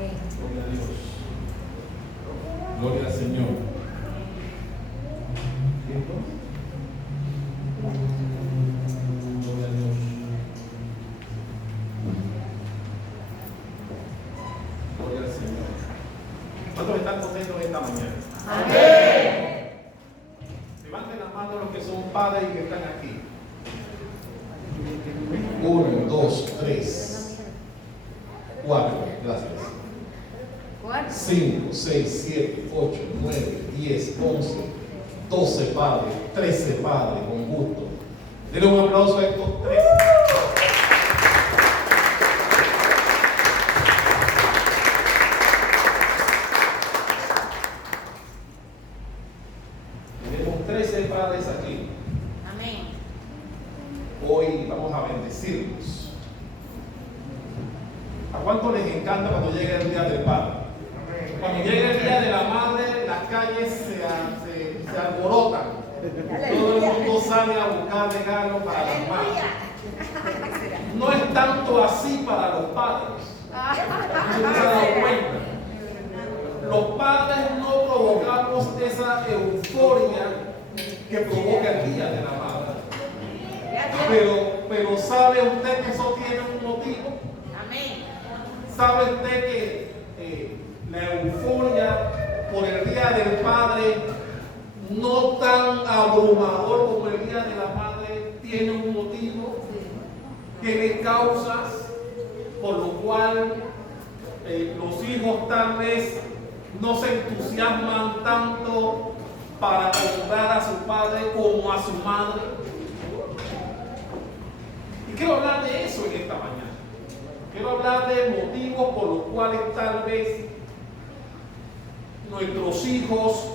Gloria a Dios. Gloria al Señor. Gloria a Dios. Gloria al Señor. ¿Cuántos están contentos esta mañana? Amén. Levanten las manos los que son padres y que están aquí. 1, 2, 3, 4, gracias. 5, 6, 7, 8, 9, 10, 11, 12 padres, 13 padres, con gusto. Denle un aplauso a estos 13. Tenemos 13 padres aquí. Amén. Hoy vamos a bendecirlos. ¿A cuánto les encanta cuando llega el Día del Padre? Cuando llega el Día de la Madre, las calles se alborotan. Todo el mundo sale a buscar regalos para las madres. No es tanto así para los padres. ¿No se han dado cuenta? Los padres no provocamos esa euforia que provoca el Día de la Madre. Pero ¿sabe usted que eso tiene un motivo? Amén. ¿Sabe usted que la euforia por el Día del Padre, no tan abrumador como el Día de la Madre, tiene un motivo? Tiene causas por lo cual los hijos tal vez no se entusiasman tanto para honrar a su padre como a su madre. Y quiero hablar de eso en esta mañana. Quiero hablar de motivos por los cuales tal vez nuestros hijos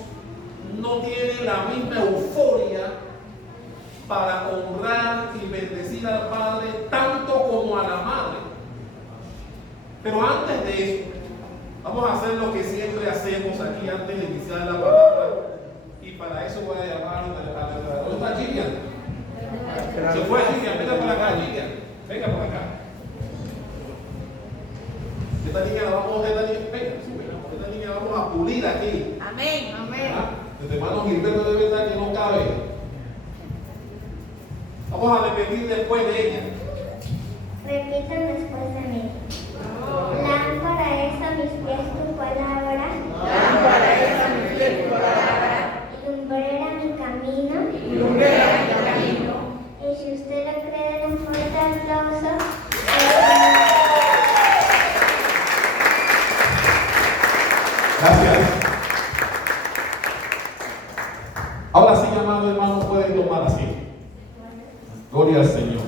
no tienen la misma euforia para honrar y bendecir al padre tanto como a la madre. Pero antes de eso, vamos a hacer lo que siempre hacemos aquí antes de iniciar la palabra. Y para eso voy a llamar a ¿dónde está Gillian? Se fue Gillian, venga para acá, Gillian. Venga para acá. Esta niña la vamos a pulir aquí. Amén. Amén. Desde hermano Gilberto de verdad que no cabe. Vamos a repetir después de ella. Repitan después de mí. Lámpara es a mis pies tu palabra. Lámpara es a mis pies tu palabra. Lumbrera mi camino. Y lumbrera mi camino. Y si usted lo cree, den un fuerte aplauso. Gracias. Ahora sí, amado hermano, pueden tomar así. Gloria al Señor.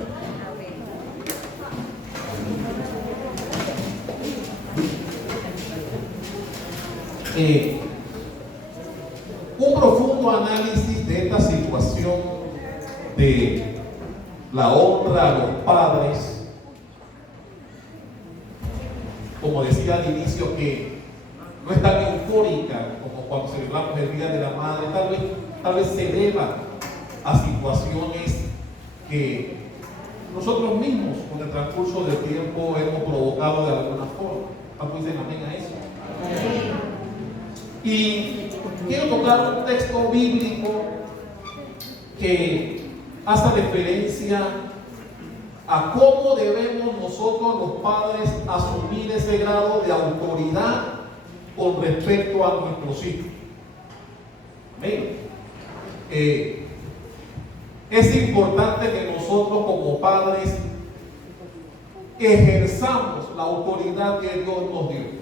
Un profundo análisis de esta situación de la honra a los padres, como decía al inicio, que no es tan eufórica como cuando celebramos el Día de la Madre, tal vez se deba a situaciones que nosotros mismos con el transcurso del tiempo hemos provocado de alguna forma. ¿Cuántos dicen amén a eso? Y quiero tocar un texto bíblico que hace referencia a cómo debemos nosotros los padres asumir ese grado de autoridad con respecto a nuestros hijos. Amén. Es importante que nosotros como padres ejerzamos la autoridad que Dios nos dio.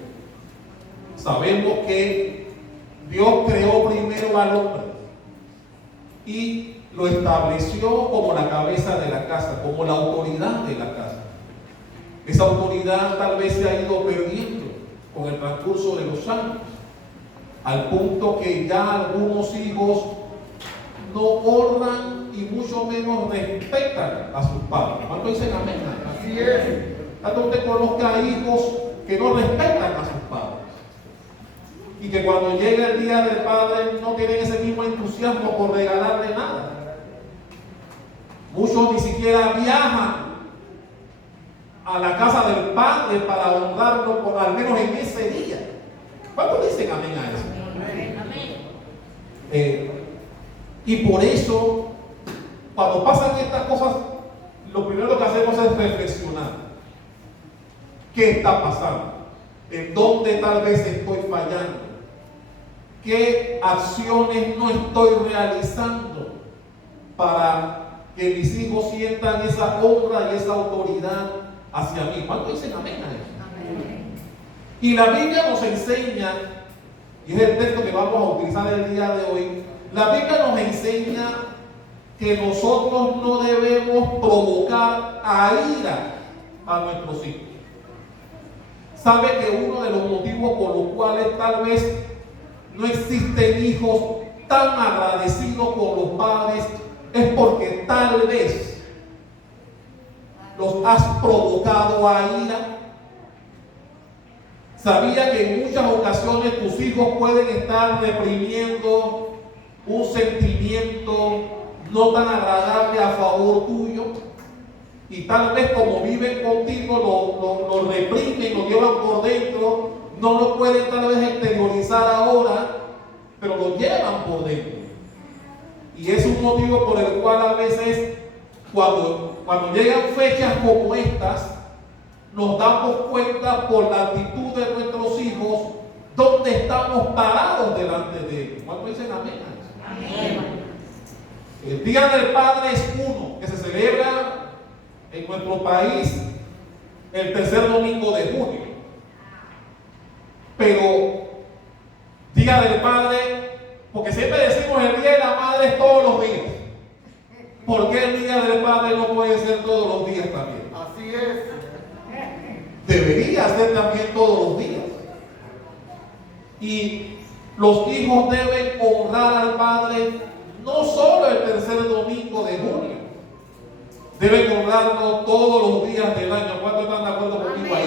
Sabemos que Dios creó primero al hombre y lo estableció como la cabeza de la casa, como la autoridad de la casa. Esa autoridad tal vez se ha ido perdiendo con el transcurso de los años, al punto que ya algunos hijos no honran y mucho menos respetan a sus padres. ¿Cuántos dicen amén? Así es. Tanto usted conozca hijos que no respetan a sus padres y que cuando llega el Día del Padre no tienen ese mismo entusiasmo por regalarle nada. Muchos ni siquiera viajan a la casa del Padre para honrarlo por al menos en ese día. ¿Cuántos dicen amén a eso? Y por eso, cuando pasan estas cosas, lo primero que hacemos es reflexionar. ¿Qué está pasando? ¿En dónde tal vez estoy fallando? ¿Qué acciones no estoy realizando para que mis hijos sientan esa honra y esa autoridad hacia mí? ¿Cuántos dicen amén a eso? Amén. Y la Biblia nos enseña, y es el texto que vamos a utilizar el día de hoy, la Biblia nos enseña que nosotros no debemos provocar a ira a nuestros hijos. ¿Sabe que uno de los motivos por los cuales tal vez no existen hijos tan agradecidos con los padres es porque tal vez los has provocado a ira? ¿Sabía que en muchas ocasiones tus hijos pueden estar reprimiendo un sentimiento no tan agradable a favor tuyo? Y tal vez como viven contigo lo reprimen, lo llevan por dentro, no lo pueden tal vez exteriorizar ahora, pero lo llevan por dentro. Y es un motivo por el cual a veces cuando llegan fechas como estas, nos damos cuenta por la actitud de nuestros hijos dónde estamos parados delante de ellos. ¿Cuántos dicen amén? Amén. El Día del Padre es uno que se celebra en nuestro país el tercer domingo de junio. Pero Día del Padre, porque siempre decimos el Día de la Madre es todos los días. ¿Por qué el Día del Padre no puede ser todos los días también? Así es. Debería ser también todos los días. Y los hijos deben honrar al Padre no solo el tercer domingo de junio, deben honrarlo todos los días del año. ¿Cuántos están de acuerdo conmigo ahí?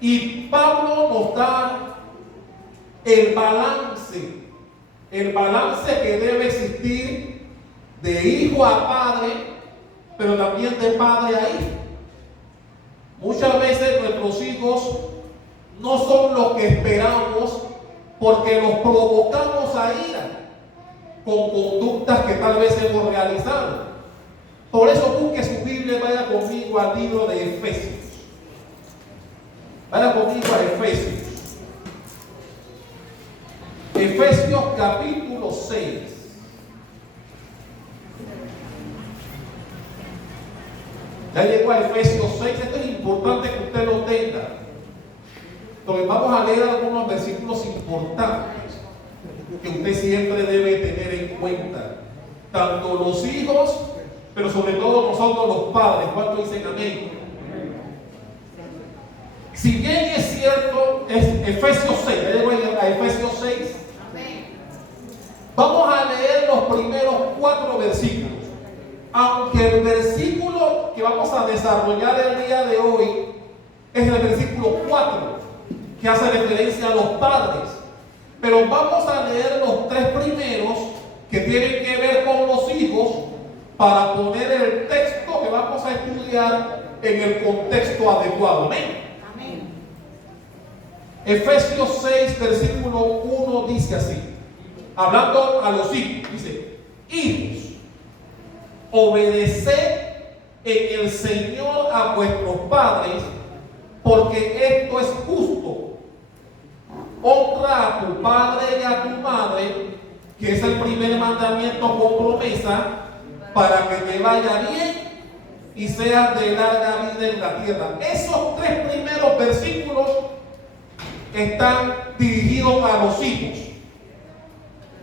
Y Pablo nos da el balance que debe existir de hijo a padre, pero también de padre a hijo. Muchas veces nuestros hijos no son los que esperamos porque los provocamos a ira con conductas que tal vez hemos realizado. Por eso busque su Biblia y vaya conmigo al libro de Efesios. Vaya conmigo a Efesios. Efesios capítulo 6. Ya llegó a Efesios 6. Esto es importante que usted lo tenga. Entonces vamos a leer algunos versículos importantes que usted siempre debe tener en cuenta. Tanto los hijos, pero sobre todo nosotros los padres. ¿Cuántos dicen amén? Si bien es cierto, es Efesios 6. Ya llegó a Efesios 6. Vamos a leer los primeros 4 versículos. Aunque el versículo que vamos a desarrollar el día de hoy es el versículo 4, que hace referencia a los padres. Pero vamos a leer los 3 primeros que tienen que ver con los hijos para poner el texto que vamos a estudiar en el contexto adecuado. Amén. Amén. Efesios 6, versículo 1 dice así, hablando a los hijos, dice: hijos, obedeced en el Señor a vuestros padres, porque esto es justo. Honra a tu padre y a tu madre, que es el primer mandamiento con promesa, para que te vaya bien y seas de larga vida en la tierra. Esos 3 primeros versículos están dirigidos a los hijos.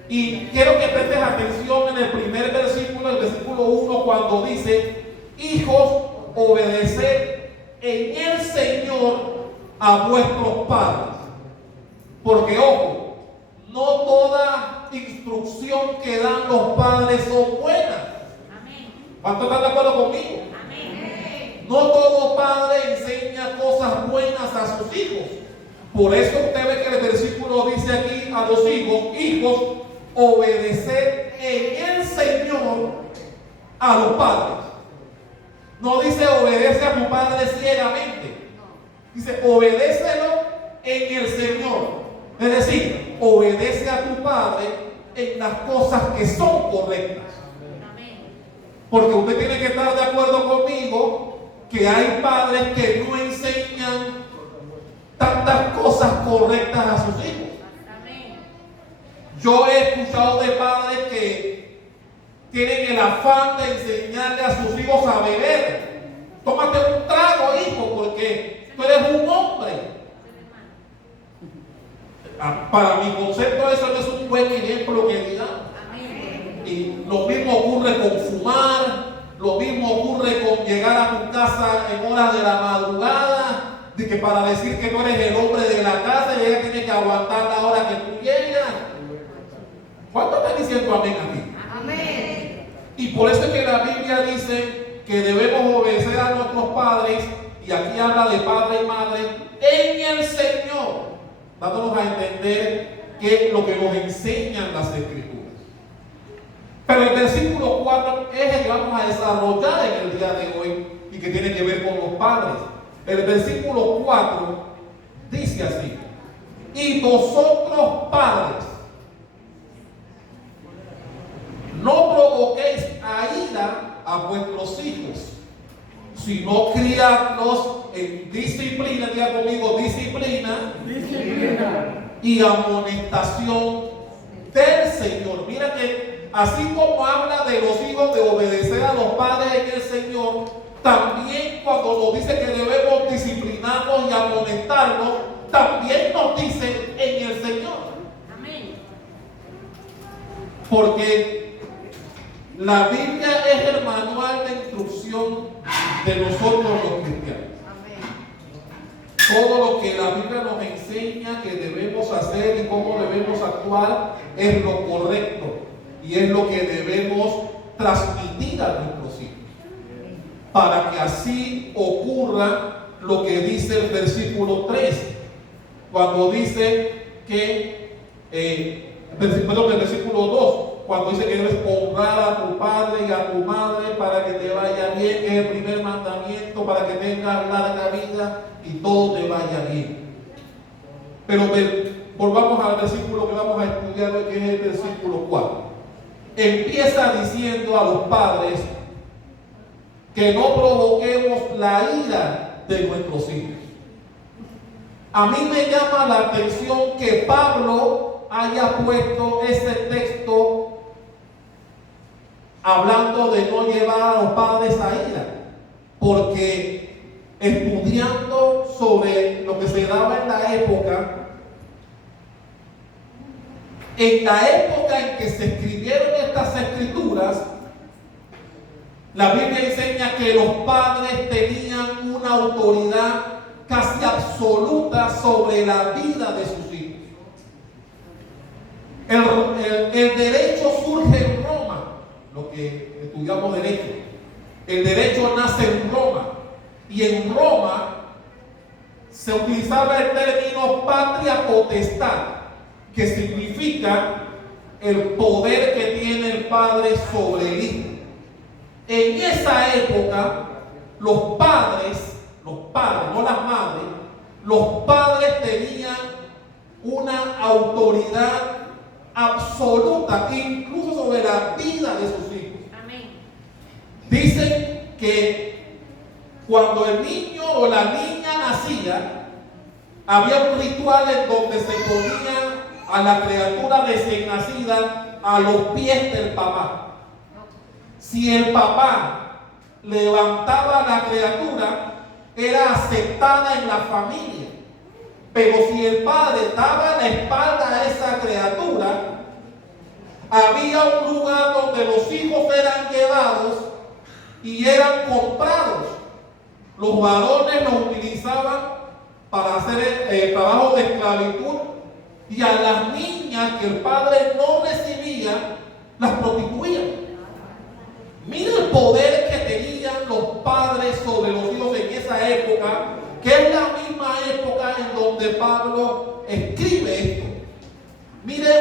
Y quiero que prestes atención en el primer versículo, el versículo 1, cuando dice: hijos, obedeced en el Señor a vuestros padres. Porque, ojo, no toda instrucción que dan los padres son buenas. ¿Cuántos están de acuerdo conmigo? Amén. No todo padre enseña cosas buenas a sus hijos. Por eso usted ve que el versículo dice aquí a los hijos: hijos, obedeced en el Señor a los padres. No dice obedece a tu padre ciegamente. Dice obedécelo en el Señor. Es decir, obedece a tu padre en las cosas que son correctas. Porque usted tiene que estar de acuerdo conmigo que hay padres que no enseñan tantas cosas correctas a sus hijos. Yo he escuchado de padres que tienen el afán de enseñarle a sus hijos a beber. Tómate un trago, hijo, porque tú eres un hombre. Para mi concepto eso no es un buen ejemplo que digamos. Y lo mismo ocurre con fumar, lo mismo ocurre con llegar a tu casa en horas de la madrugada, de que para decir que tú eres el hombre de la casa y ella tiene que aguantar la hora que tú llegas. ¿Cuántos están diciendo amén aquí? Amén. Y por eso es que la Biblia dice que debemos obedecer a nuestros padres, y aquí habla de padre y madre, en el Señor, dándonos a entender que lo que nos enseñan las Escrituras. Pero el versículo 4 es el que vamos a desarrollar en el día de hoy y que tiene que ver con los padres. El versículo 4 dice así: y vosotros padres, no provoquéis a ira a vuestros hijos, sino criadlos en disciplina, diga conmigo, disciplina y amonestación del Señor. Mira que así como habla de los hijos de obedecer a los padres en el Señor, también cuando nos dice que debemos disciplinarnos y amonestarnos, también nos dice en el Señor. Amén. Porque la Biblia es el manual de instrucción de nosotros los cristianos. Todo lo que la Biblia nos enseña que debemos hacer y cómo debemos actuar es lo correcto y es lo que debemos transmitir a nuestros hijos, para que así ocurra lo que dice el versículo 3, cuando dice que el versículo 2, cuando dice que debes honrar a tu padre y a tu madre para que te vaya bien, que es el primer mandamiento, para que tengas larga vida y todo te vaya bien. Pero volvamos al versículo que vamos a estudiar hoy, que es el versículo 4. Empieza diciendo a los padres que no provoquemos la ira de nuestros hijos. A mí me llama la atención que Pablo haya puesto ese texto hablando de no llevar a los padres a ira, porque estudiando sobre lo que se daba en la época en que se escribieron estas escrituras, la Biblia enseña que los padres tenían una autoridad casi absoluta sobre la vida de sus hijos. El derecho surge en Roma, lo que estudiamos derecho. El derecho nace en Roma, y en Roma se utilizaba el término patria potestad, que significa el poder que tiene el padre sobre el hijo. En esa época, los padres, no las madres, los padres tenían una autoridad absoluta, incluso sobre la vida de sus hijos. Amén. Dicen que cuando el niño o la niña nacía, había un ritual en donde se ponía a la criatura recién nacida a los pies del papá. Si el papá levantaba a la criatura, era aceptada en la familia. Pero si el padre daba la espalda a esa criatura, había un lugar donde los hijos eran llevados y eran comprados. Los varones los utilizaban para hacer el trabajo de esclavitud, y a las niñas que el padre no recibía, las prostituían. Mira el poder que tenían los padres sobre los hijos en esa época, que es la misma época en donde Pablo escribe esto. Mire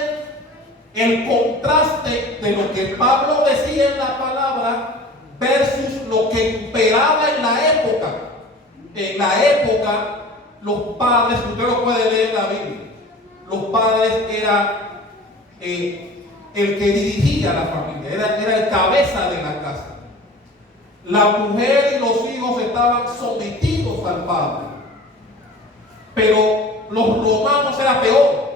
el contraste de lo que Pablo decía en la palabra versus lo que imperaba en la época. En la época, los padres, usted lo puede leer en la Biblia, los padres era el que dirigía la familia, era el cabeza de la casa. La mujer y los hijos estaban sometidos al padre. Pero los romanos era peor.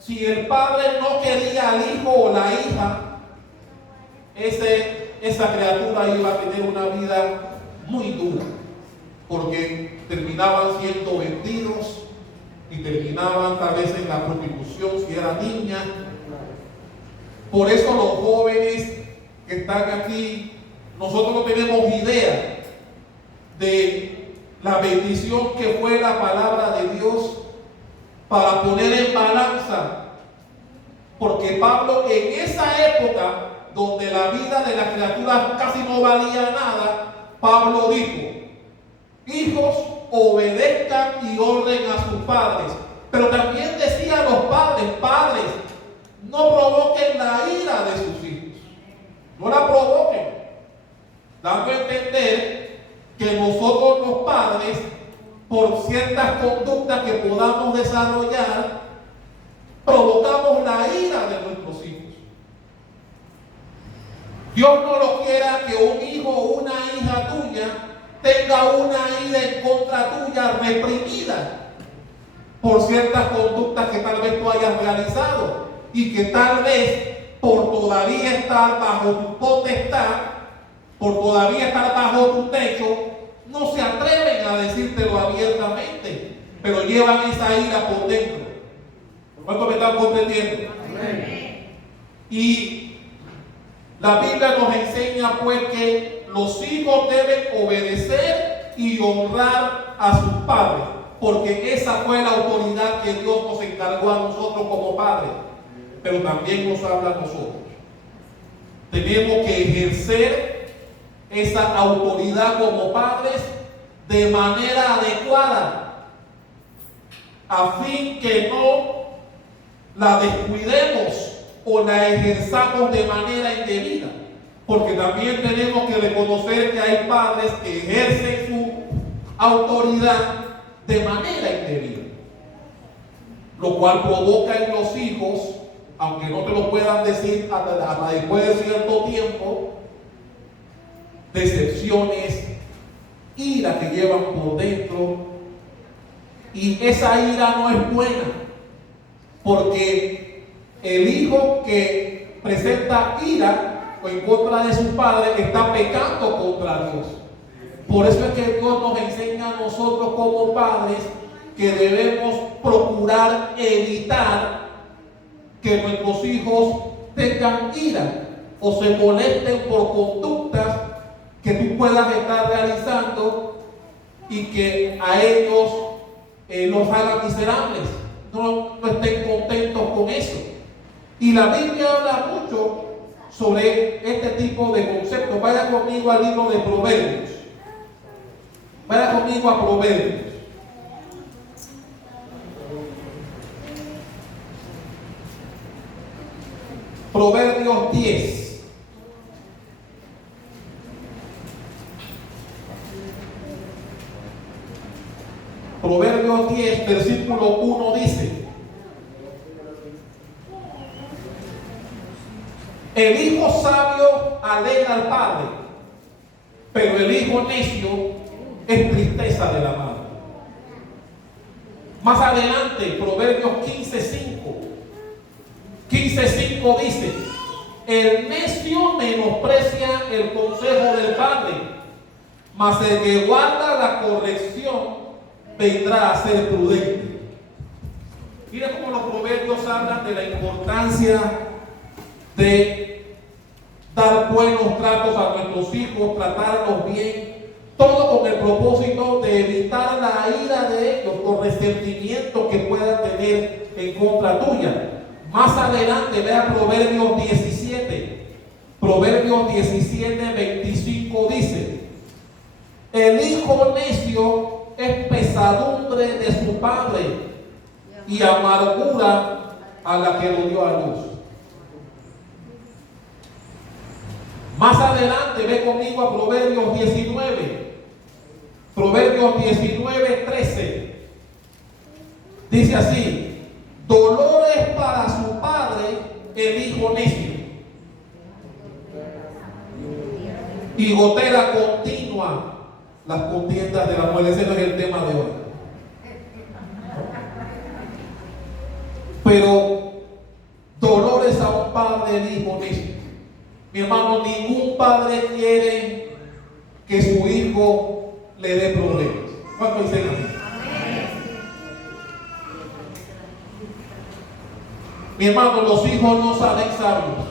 Si el padre no quería al hijo o la hija, esa criatura iba a tener una vida muy dura, porque terminaban siendo vendidos y terminaban tal vez en la prostitución si era niña. Por eso los jóvenes que están aquí, nosotros no tenemos idea de la bendición que fue la palabra de Dios para poner en balanza, porque Pablo en esa época donde la vida de las criaturas casi no valía nada, Pablo dijo: hijos, obedezcan y honren a sus padres. Pero también decía a los padres: padres, no provoquen la ira de sus hijos, no la provoquen, dando a entender que nosotros los padres, por ciertas conductas que podamos desarrollar, provocamos la ira de nuestros hijos. Dios no lo quiera que un hijo o una hija tuya tenga una ira en contra tuya reprimida por ciertas conductas que tal vez tú hayas realizado y que tal vez por todavía estar bajo tu potestad, por todavía estar bajo tu techo, no se atreven a decírtelo abiertamente, pero llevan esa ira por dentro. ¿Cuánto me están comprendiendo? Amén. Y la Biblia nos enseña pues que los hijos deben obedecer y honrar a sus padres, porque esa fue la autoridad que Dios nos encargó a nosotros como padres, pero también nos habla a nosotros. Tenemos que ejercer esa autoridad como padres de manera adecuada, a fin que no la descuidemos o la ejerzamos de manera indebida, porque también tenemos que reconocer que hay padres que ejercen su autoridad de manera indebida, lo cual provoca en los hijos, aunque no te lo puedan decir hasta después de cierto tiempo, decepciones, ira que llevan por dentro, y esa ira no es buena, porque el hijo que presenta ira en contra de su padre está pecando contra Dios. Por eso es que Dios nos enseña a nosotros como padres que debemos procurar evitar que nuestros hijos tengan ira o se molesten por conductas que tú puedas estar realizando y que a ellos los hagan miserables, no estén contentos con eso. Y la Biblia habla mucho sobre este tipo de conceptos. Vaya conmigo al libro de Proverbios. Vaya conmigo a Proverbios. Proverbios 10. Proverbios 10, versículo 1 dice: el hijo sabio alegra al padre, pero el hijo necio es tristeza de la madre. Más adelante, Proverbios 15:5. 15:5 dice: el necio menosprecia el consejo del padre, mas el que guarda la corrección vendrá a ser prudente. Mira cómo los proverbios hablan de la importancia de dar buenos tratos a nuestros hijos, tratarlos bien, todo con el propósito de evitar la ira de ellos con resentimiento que puedan tener en contra tuya. Más adelante, vea Proverbios 17. Proverbios 17:25 dice: el hijo necio es pesadumbre de su padre y amargura a la que lo dio a luz. Más adelante, ve conmigo a Proverbios 19. Proverbios 19, 13. Dice así: dolores para su padre el hijo necio, y gotera continua las contiendas de la muerte. Ese no es el tema de hoy. Pero dolores a un padre el hijo necio. Mi hermano, ningún padre quiere que su hijo le dé problemas. ¿Cuánto dicen amén? Mi hermano, los hijos no salen sabios.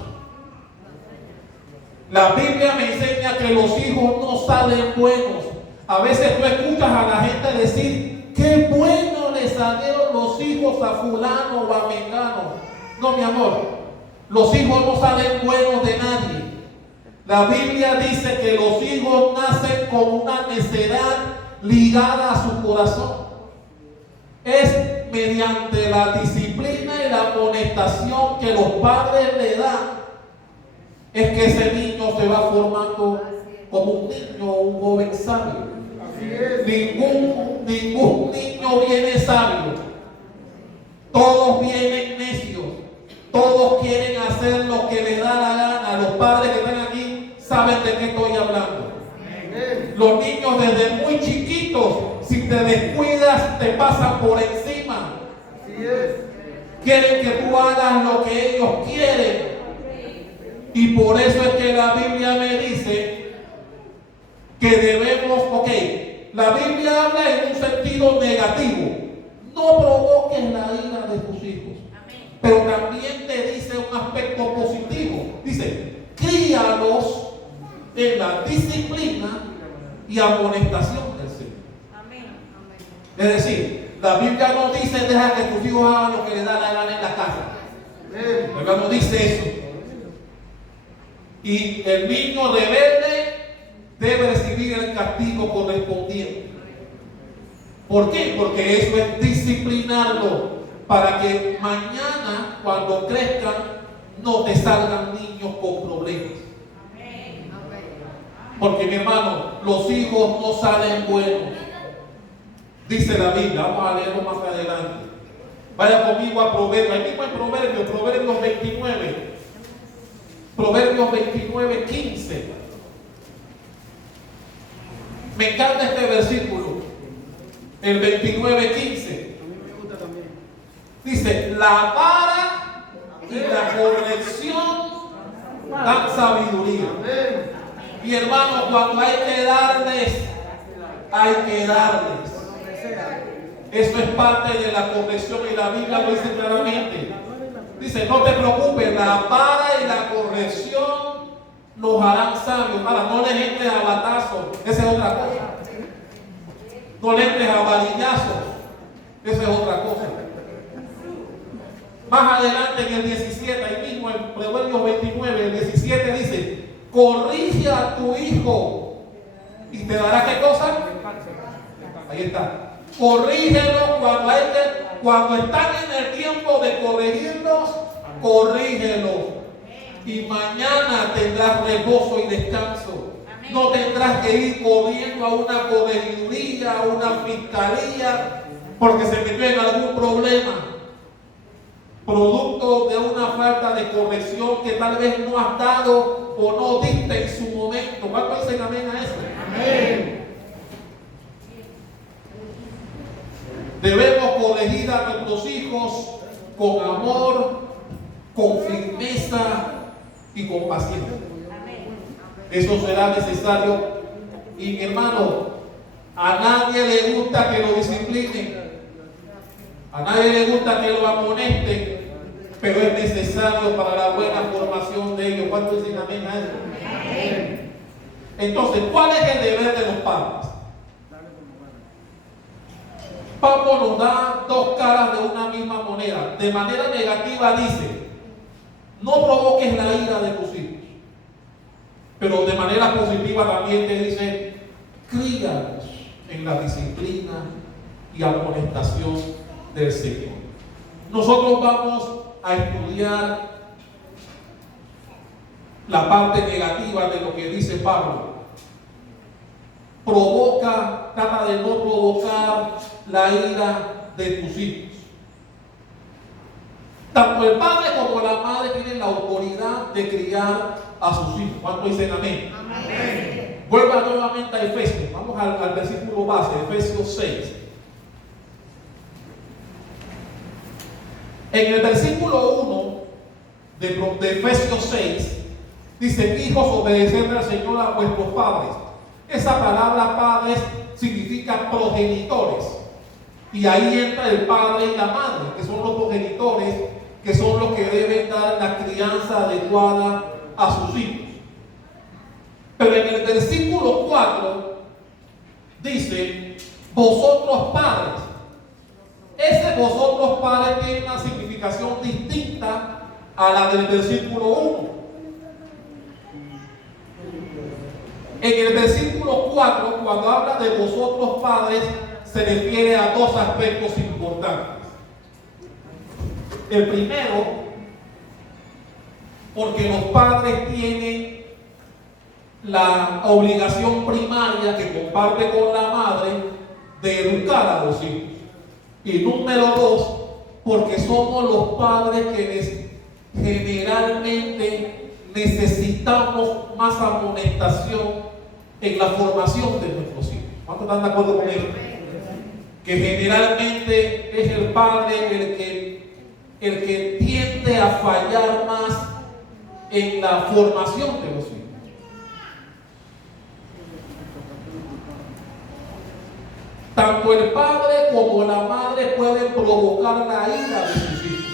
La Biblia me enseña que los hijos no salen buenos. A veces tú escuchas a la gente decir: qué bueno le salieron los hijos a fulano o a mengano. No, mi amor, los hijos no salen buenos de nadie. La Biblia dice que los hijos nacen con una necedad ligada a su corazón. Es mediante la disciplina y la amonestación que los padres le dan, es que ese niño se va formando como un niño o un joven sabio. Ningún niño viene sabio. Todos vienen necios. Todos quieren hacer lo que les da la gana. Los padres que están aquí saben de qué estoy hablando. Los niños desde muy chiquitos, si te descuidas, te pasan por encima. Quieren que tú hagas lo que ellos quieren. Y por eso es que la Biblia me dice que debemos, la Biblia habla en un sentido negativo. No provoques la ira de tus hijos. Pero también te dice un aspecto positivo. Dice: críalos en la disciplina y amonestación del Señor. Es decir, la Biblia no dice: deja que tus hijos hagan lo que les da la gana en la casa. La Biblia no dice eso. Y el niño rebelde debe recibir el castigo correspondiente. ¿Por qué? Porque eso es disciplinarlo, para que mañana, cuando crezcan, no te salgan niños con problemas. Porque, mi hermano, los hijos no salen buenos. Dice la Biblia, vamos a leerlo más adelante. Vaya conmigo a Proverbios, ahí mismo en Proverbios 29. Proverbios 29, 15. Me encanta este versículo. El 29, 15. Dice: la vara y la corrección dan sabiduría. Y hermano, cuando hay que darles, hay que darles. Eso es parte de la corrección, y la Biblia lo dice claramente. Dice: no te preocupes, la vara y la corrección nos harán sabios. Ahora, no les entres a batazos, esa es otra cosa. No le entres a varillazos, esa es otra cosa. Más adelante en el 17, ahí mismo en Proverbios 29, el 17 dice: corrige a tu hijo y te dará ¿qué cosa? Ahí está. Corrígelo cuando están en el tiempo de corregirlos, corrígelo. Y mañana tendrás reposo y descanso. No tendrás que ir corriendo a una corregiduría, a una fiscalía, porque se metió en algún problema, producto de una falta de corrección que tal vez no has dado o no diste en su momento. ¿Cuántos dicen amén a eso? Amén. Debemos corregir a nuestros hijos con amor, con firmeza y con paciencia. Eso será necesario. Y mi hermano, a nadie le gusta que lo disciplinen, a nadie le gusta que lo amonesten, pero es necesario para la buena formación de ellos. ¿Cuántos dicen amén a eso? Amén. Entonces, ¿cuál es el deber de los padres? Pablo nos da dos caras de una misma moneda. De manera negativa dice: no provoques la ira de tus hijos. Pero de manera positiva también te dice: críalos en la disciplina y amonestación del Señor. Nosotros vamos a estudiar la parte negativa de lo que dice Pablo. Trata de no provocar la ira de tus hijos. Tanto el padre como la madre tienen la autoridad de criar a sus hijos. ¿Cuántos dicen amén? Amén. Vuelva nuevamente a Efesios. Vamos al versículo base, Efesios 6. En el versículo 1 de Efesios 6 dice: hijos, obedeced al Señor a vuestros padres. Esa palabra padres significa progenitores. Y ahí entra el padre y la madre, que son los progenitores, que son los que deben dar la crianza adecuada a sus hijos. Pero en el versículo 4 dice: vosotros padres. Ese vosotros padres tiene una significación distinta a la del versículo 1. En el versículo 4, cuando habla de vosotros padres, se refiere a dos aspectos importantes. El primero, porque los padres tienen la obligación primaria que comparte con la madre de educar a los hijos. Y número dos, porque somos los padres quienes generalmente necesitamos más amonestación en la formación de nuestros hijos. ¿Cuántos están de acuerdo con eso? Que generalmente es el padre el que tiende a fallar más en la formación de los hijos. Tanto el padre como la madre pueden provocar la ira de sus hijos,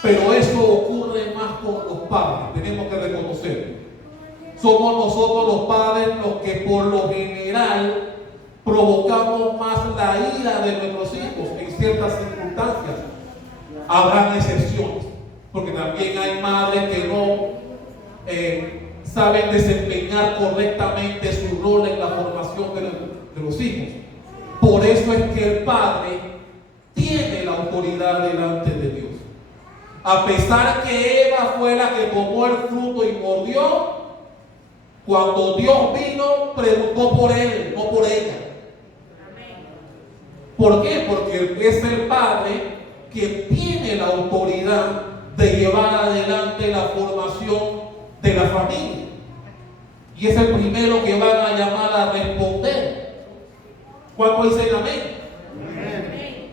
pero eso ocurre más con los padres. Tenemos que reconocerlo. Somos nosotros los padres los que por lo general provocamos más la ira de nuestros hijos en ciertas circunstancias. Habrán excepciones, porque también hay madres que no saben desempeñar correctamente su rol en la formación de los hijos. Por eso es que el padre tiene la autoridad delante de Dios. A pesar que Eva fue la que tomó el fruto y mordió, cuando Dios vino, preguntó por él, no por ella. ¿Por qué? Porque es el padre quien tiene la autoridad de llevar adelante la formación de la familia. Y es el primero que van a llamar a responder. ¿Cuántos dicen amén? Amén.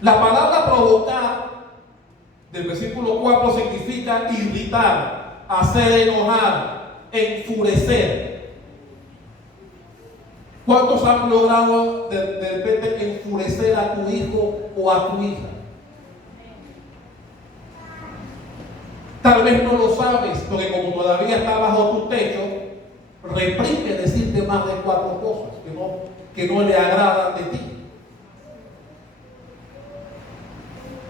La palabra provocar del versículo 4 significa irritar, hacer enojar, enfurecer. ¿Cuántos han logrado de repente enfurecer a tu hijo o a tu hija? Tal vez no lo sabes, porque como todavía está bajo tu techo, reprime decirte más de 4 cosas que no le agradan de ti.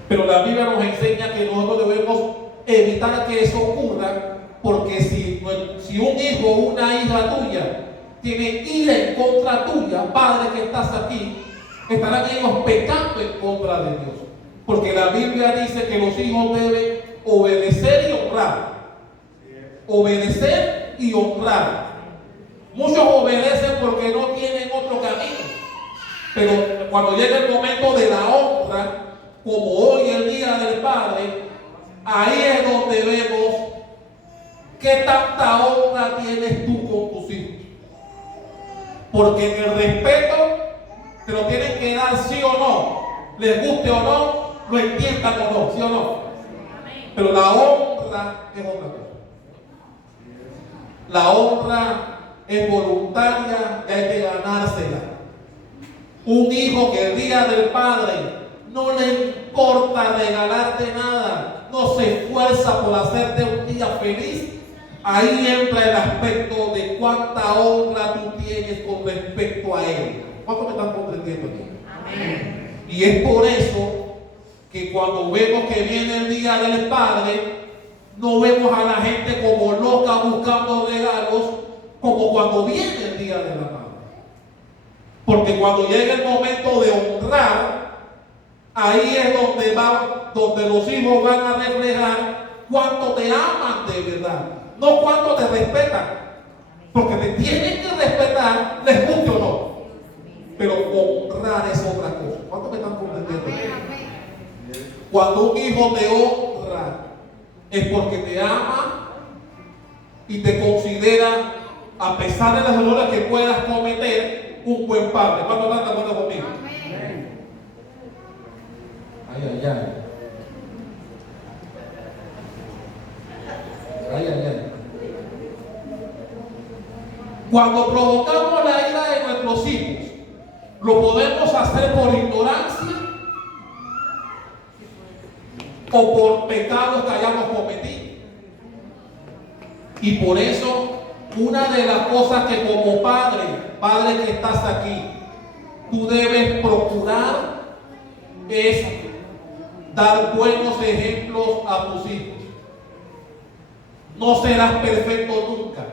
Pero la Biblia nos enseña que nosotros debemos evitar que eso ocurra, porque si un hijo o una hija tuya tiene ira en contra tuya, padre que estás aquí, estarán ellos pecando en contra de Dios. Porque la Biblia dice que los hijos deben obedecer y honrar. Obedecer y honrar. Muchos obedecen porque no tienen otro camino. Pero cuando llega el momento de la honra, como hoy el Día del Padre, ahí es donde vemos qué tanta honra tienes tú con tus hijos. Porque en el respeto te lo tienen que dar sí o no, les guste o no, lo entiendan o no, sí o no. Pero la honra es otra cosa. La honra es voluntaria y hay que ganársela. Un hijo que el Día del Padre no le importa regalarte nada, no se esfuerza por hacerte un día feliz, ahí entra el aspecto de cuánta honra tú tienes con respecto a él. ¿Cuántos me están comprendiendo aquí? Amén. Y es por eso que cuando vemos que viene el Día del Padre, no vemos a la gente como loca buscando regalos, como cuando viene el Día de la Madre. Porque cuando llega el momento de honrar, ahí es donde los hijos van a reflejar cuánto te aman de verdad, no cuánto te respetan. Porque te tienen que respetar, les guste o no. Pero honrar es otra cosa. ¿Cuántos me están comprendiendo? Cuando un hijo te honra, es porque te ama y te considera, a pesar de las errores que puedas cometer, un buen padre. ¿Cuántos están de acuerdo conmigo? Ay, ay, ay. Ay, ay, ay. Cuando provocamos la ira de nuestros hijos, ¿lo podemos hacer por ignorancia o por pecados que hayamos cometido? Y por eso, una de las cosas que como padre que estás aquí, tú debes procurar es dar buenos ejemplos a tus hijos. No serás perfecto nunca,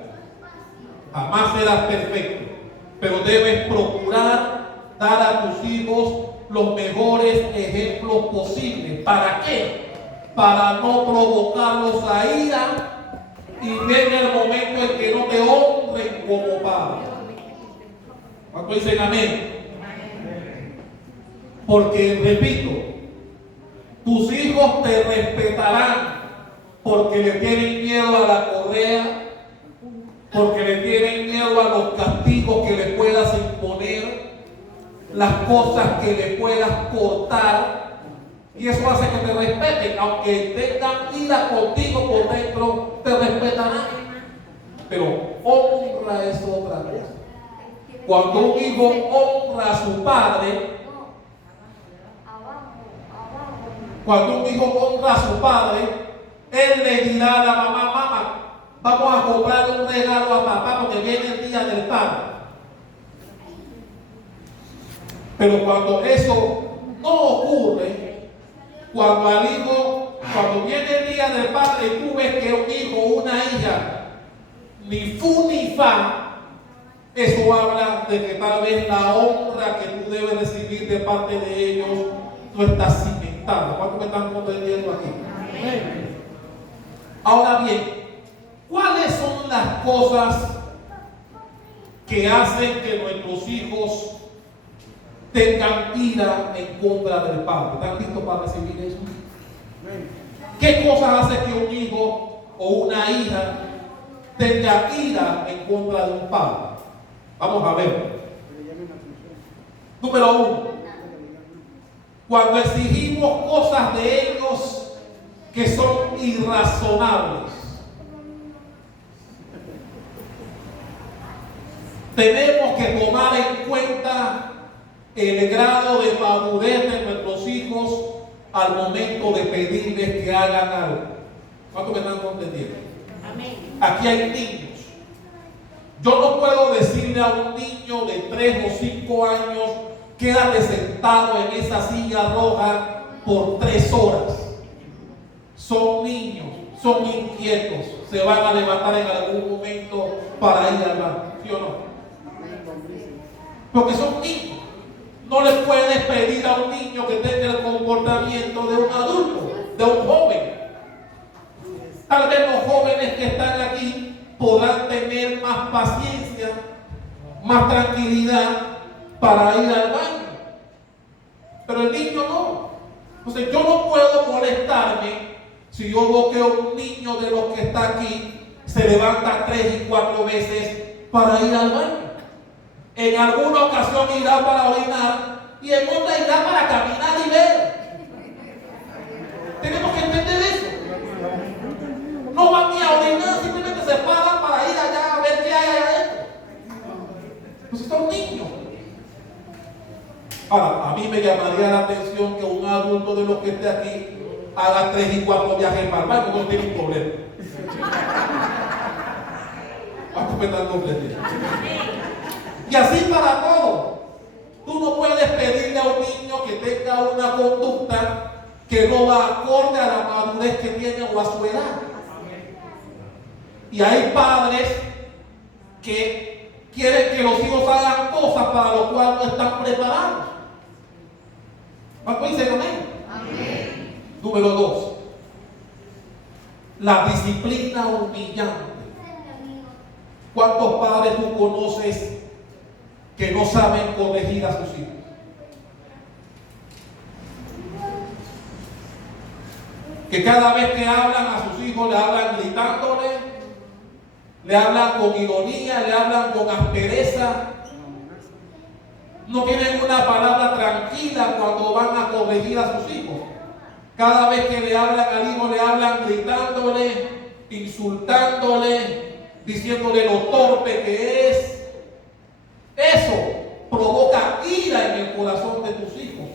jamás serás perfecto, pero debes procurar dar a tus hijos los mejores ejemplos posibles. ¿Para qué? Para no provocarlos a ira y venga el momento en que no te honren como padre. ¿Cuántos dicen amén? Porque, repito, tus hijos te respetarán porque le tienen miedo a la correa, porque le tienen miedo a los castigos que le puedas imponer, las cosas que le puedas cortar, y eso hace que te respeten. Aunque tengan ira contigo por dentro, te respetarán. Pero honra es otra cosa. Cuando un hijo honra a su padre, él le dirá a la mamá, vamos a comprar un regalo a papá porque viene el día del padre. Pero cuando eso no ocurre, cuando viene el día del padre y tú ves que un hijo o una hija ni fu ni fa, eso habla de que tal vez la honra que tú debes recibir de parte de ellos no está cimentada. ¿Cuántos me están comprendiendo aquí? Amén. Ahora bien, ¿cuáles son las cosas que hacen que nuestros hijos tengan ira en contra del padre? ¿Están listos para recibir eso? ¿Qué cosas hace que un hijo o una hija tenga ira en contra de un padre? Vamos a ver. Número 1. Cuando exigimos cosas de ellos que son irrazonables. Tenemos que tomar en cuenta el grado de madurez de nuestros hijos al momento de pedirles que hagan algo. ¿Cuántos me están comprendiendo? Amén. Aquí hay niños. Yo no puedo decirle a un niño de 3 o 5 años, quédate sentado en esa silla roja por 3 horas. Son niños, son inquietos, se van a levantar en algún momento para ir al baño, ¿sí o no? Porque son niños. No le puedes pedir a un niño que tenga el comportamiento de un adulto, de un joven. Tal vez los jóvenes que están aquí podrán tener más paciencia, más tranquilidad para ir al baño. Pero el niño no. Entonces yo no puedo molestarme si yo veo que un niño de los que está aquí se levanta 3 y 4 veces para ir al baño. En alguna ocasión irá para orinar y en otra irá para caminar y ver. Tenemos que entender eso. No van ni a orinar, simplemente se paran para ir allá a ver qué hay allá adentro. Pues son niños. Ahora, a mí me llamaría la atención que un adulto de los que esté aquí haga 3 y 4 viajes para el baño, no tiene un problema. ¿Cuántos me están comprendiendo? Y así para todo. Tú no puedes pedirle a un niño que tenga una conducta que no va acorde a la madurez que tiene o a su edad. Y hay padres que quieren que los hijos hagan cosas para lo cual no están preparados. ¿Cuántos dicen amén? Amén. Número 2. la disciplina humillante. ¿Cuántos padres tú conoces que no saben corregir a sus hijos? Que cada vez que hablan a sus hijos le hablan gritándole, le hablan con ironía, le hablan con aspereza. No tienen una palabra tranquila cuando van a corregir a sus hijos. Cada vez que le hablan al hijo, le hablan gritándole, insultándole, diciéndole lo torpe que es. Eso provoca ira en el corazón de tus hijos,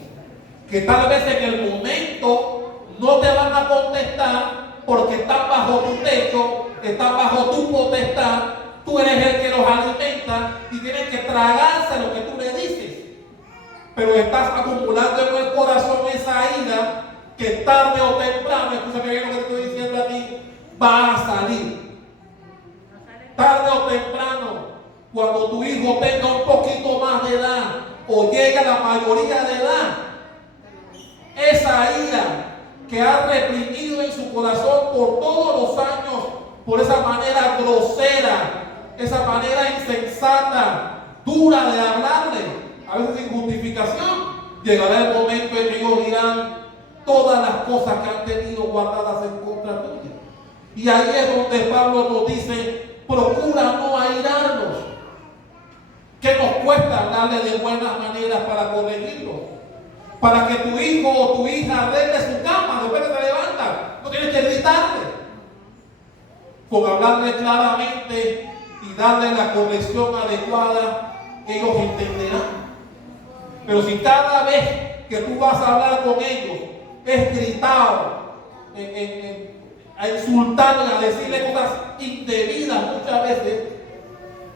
que tal vez en el momento no te van a contestar porque están bajo tu techo, están bajo tu potestad. Tú eres el que los alimenta y tienen que tragarse lo que tú le dices. Pero estás acumulando en el corazón esa ira que tarde o temprano, escúchame bien lo que te estoy diciendo aquí, va a salir. Tarde o temprano, cuando tu hijo tenga un poquito más de edad o llegue a la mayoría de edad, esa ira que ha reprimido en su corazón por todos los años, por esa manera grosera, esa manera insensata, dura de hablarle, a veces sin justificación, llegará el momento en que ellos dirán todas las cosas que han tenido guardadas en contra tuya. Y ahí es donde Pablo nos dice, procura no airarlos. ¿Qué nos cuesta hablarle de buenas maneras para corregirlos? Para que tu hijo o tu hija arregle su cama después que se levanta. No tienes que gritarle. Con hablarle claramente y darle la corrección adecuada, ellos entenderán. Pero si cada vez que tú vas a hablar con ellos es gritado, a insultarle, a decirle cosas indebidas muchas veces,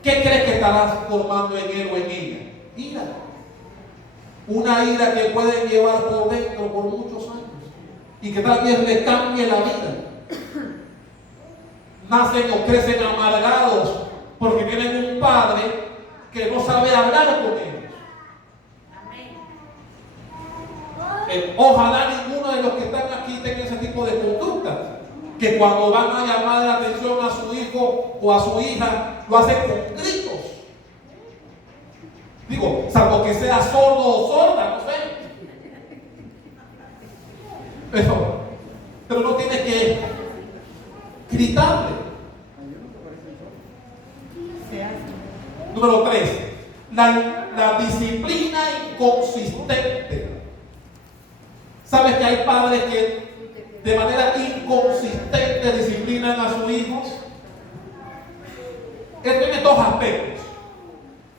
¿qué crees que estarás formando en él o en ella? Ira. Una ira que pueden llevar por dentro por muchos años y que tal vez le cambie la vida. Nacen o crecen amargados porque tienen un padre que no sabe hablar con ellos. Ojalá ninguno de los que están aquí tenga ese tipo de conductas, que cuando van a llamar la atención a su hijo o a su hija, lo hacen con gritos. Digo, salvo que sea sordo o sorda, no sé. Pero no tienes que gritarle. Número 3, la disciplina inconsistente. ¿Sabes que hay padres que de manera inconsistente disciplinan a sus hijos? Esto tiene dos aspectos.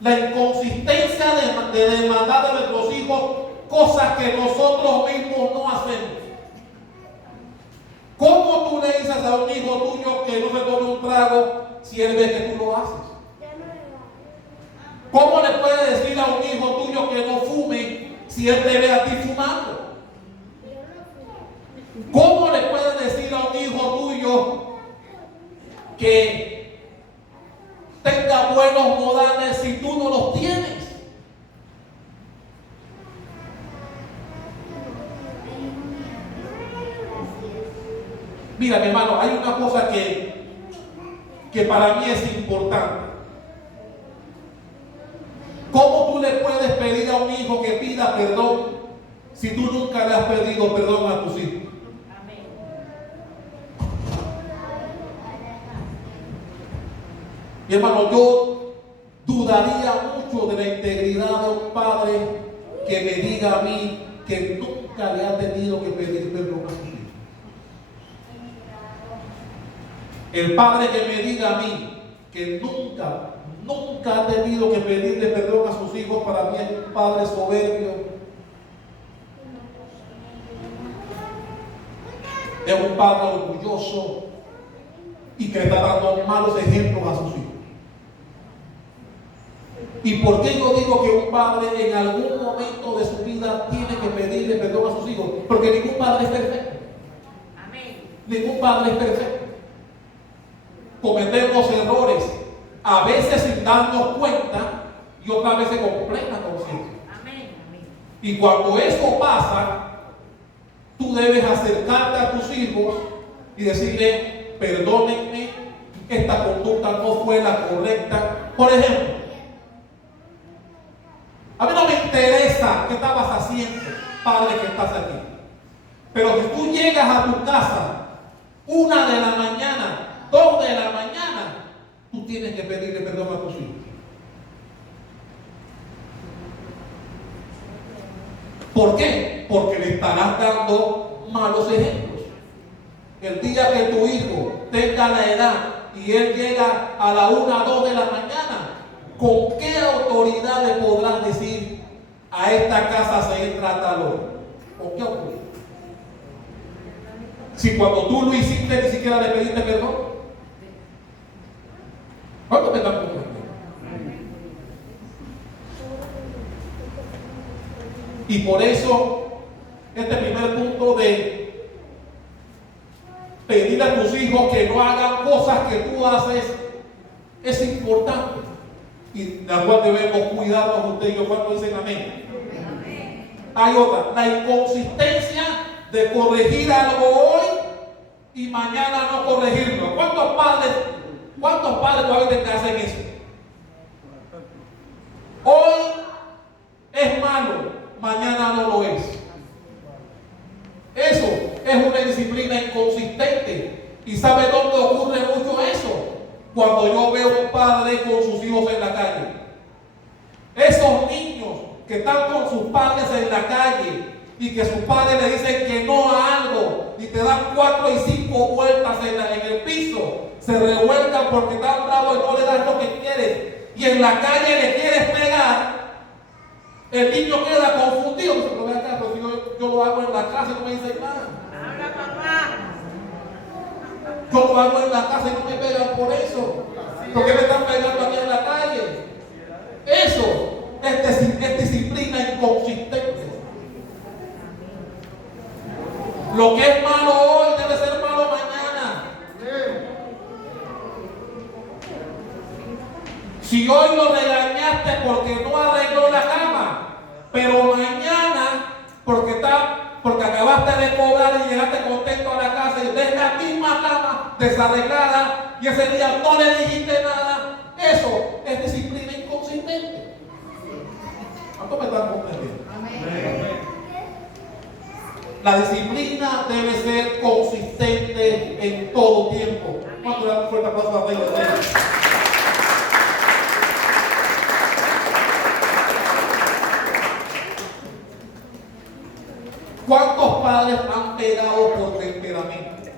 La inconsistencia de demandar de nuestros hijos cosas que nosotros mismos no hacemos. ¿Cómo tú le dices a un hijo tuyo que no se tome un trago si él ve que tú lo haces? ¿Cómo le puedes decir a un hijo tuyo que no fume si él te ve a ti fumando? ¿Cómo le puedes decir a un hijo tuyo que tenga buenos modales si tú no los tienes? Mira, mi hermano, hay una cosa que para mí es importante. ¿Cómo tú le puedes pedir a un hijo que pida perdón si tú nunca le has pedido perdón a tus hijos? Mi hermano, yo dudaría mucho de la integridad de un padre que me diga a mí que nunca le ha tenido que pedir perdón a sus hijos. El padre que me diga a mí que nunca ha tenido que pedirle perdón a sus hijos, para mí es un padre soberbio. Es un padre orgulloso y que está dando malos ejemplos a sus hijos. ¿Y por qué yo digo que un padre en algún momento de su vida tiene que pedirle perdón a sus hijos? Porque ningún padre es perfecto. Amén. Ningún padre es perfecto. Cometemos errores, a veces sin darnos cuenta y otras veces con plena conciencia. Amén. Y cuando eso pasa, tú debes acercarte a tus hijos y decirle, perdónenme, esta conducta no fue la correcta. Por ejemplo, a mí no me interesa qué estabas haciendo, padre que estás aquí. Pero si tú llegas a tu casa 1 de la mañana, 2 de la mañana, tú tienes que pedirle perdón a tus hijos. ¿Por qué? Porque le estarás dando malos ejemplos. El día que tu hijo tenga la edad y él llega a la 1, 2 de la mañana, ¿con qué autoridad le podrás decir a esta casa se entra a tal hora? ¿Con qué autoridad? Si cuando tú lo hiciste ni siquiera le pediste perdón. ¿Cuánto me están comprendiendo? Y por eso, este primer punto de pedir a tus hijos que no hagan cosas que tú haces es importante. Y la cual debemos cuidarnos usted y yo cuando dicen amén. Hay otra, la inconsistencia de corregir algo hoy y mañana no corregirlo. ¿Cuántos padres todavía te hacen eso? Hoy es malo, mañana no lo es. Eso es una disciplina inconsistente. ¿Y sabe dónde ocurre mucho eso? Cuando yo veo un padre con sus hijos en la calle. Esos niños que están con sus padres en la calle y que sus padres le dicen que no a algo y te dan 4 y 5 vueltas en el piso, se revuelcan porque están bravos y no le dan lo que quieren, y en la calle le quieres pegar, el niño queda confundido. Pero ve acá, pero si yo lo hago en la casa y no me dicen nada. Yo lo hago en la casa y no me pegan por eso. ¿Por qué me están pegando aquí en la calle? Eso es disciplina inconsistente. Lo que es malo hoy debe ser malo mañana. Si hoy lo regañaste porque no arregló la cama, pero mañana porque acabaste de cobrar y llegaste contento a la casa y ves la misma cama desarreglada y ese día no le dijiste nada, eso es disciplina inconsistente. ¿Cuánto me están comprendiendo? La disciplina debe ser consistente en todo tiempo. ¿Cuánto le damos un fuerte aplauso a Rey de Reyes? ¿Cuántos padres han pegado por temperamento?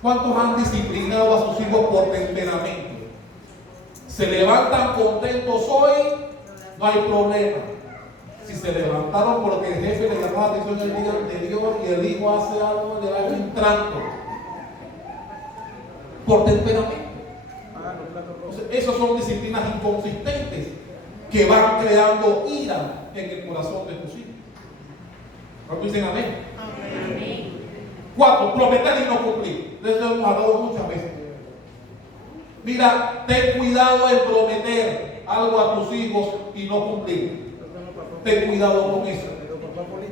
¿Cuántos han disciplinado a sus hijos por temperamento? Se levantan contentos hoy, no hay problema. Si se levantaron porque el jefe le llamó la atención el día anterior y el hijo hace algo, le da un tranco. Por temperamento. Entonces, esas son disciplinas inconsistentes que van creando ira en el corazón de tus hijos. ¿Cuántos dicen amén? Amén. 4. Prometer y no cumplir. De eso hemos hablado muchas veces. Mira, ten cuidado en prometer algo a tus hijos y no cumplir. Ten cuidado con eso.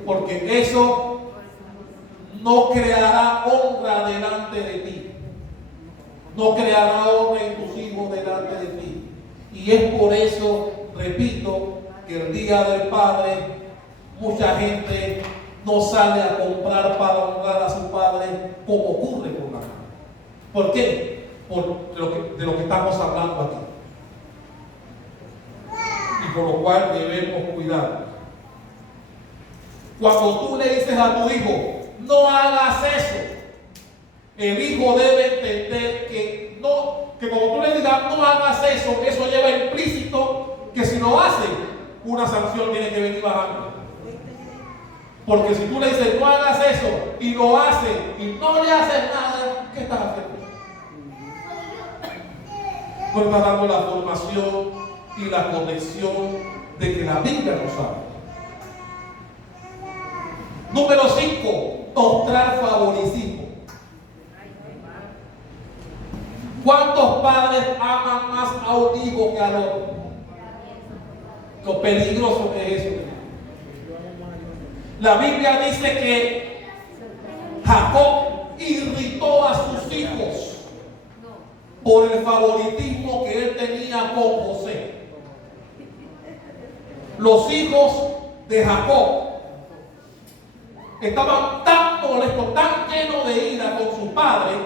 Porque eso no creará honra delante de ti. No creará honra en tus hijos delante de ti. Y es por eso, repito, que el día del Padre, mucha gente no sale a comprar para honrar a su padre como ocurre con la madre. ¿Por qué? De lo que estamos hablando aquí. Y por lo cual debemos cuidar. Cuando tú le dices a tu hijo, no hagas eso, el hijo debe entender que cuando tú le digas, no hagas eso, eso lleva implícito que si lo hace, una sanción tiene que venir bajando. Porque si tú le dices, no hagas eso, y lo hace, y no le haces nada, ¿qué estás haciendo? No estás dando la formación y la conexión de que la Biblia nos habla. Número 5, mostrar favoritismo. ¿Cuántos padres aman más a un hijo que al otro? Lo peligroso que es eso. La Biblia dice que Jacob irritó a sus hijos por el favoritismo que él tenía con José. Los hijos de Jacob estaban tan molestos, tan llenos de ira con su padre,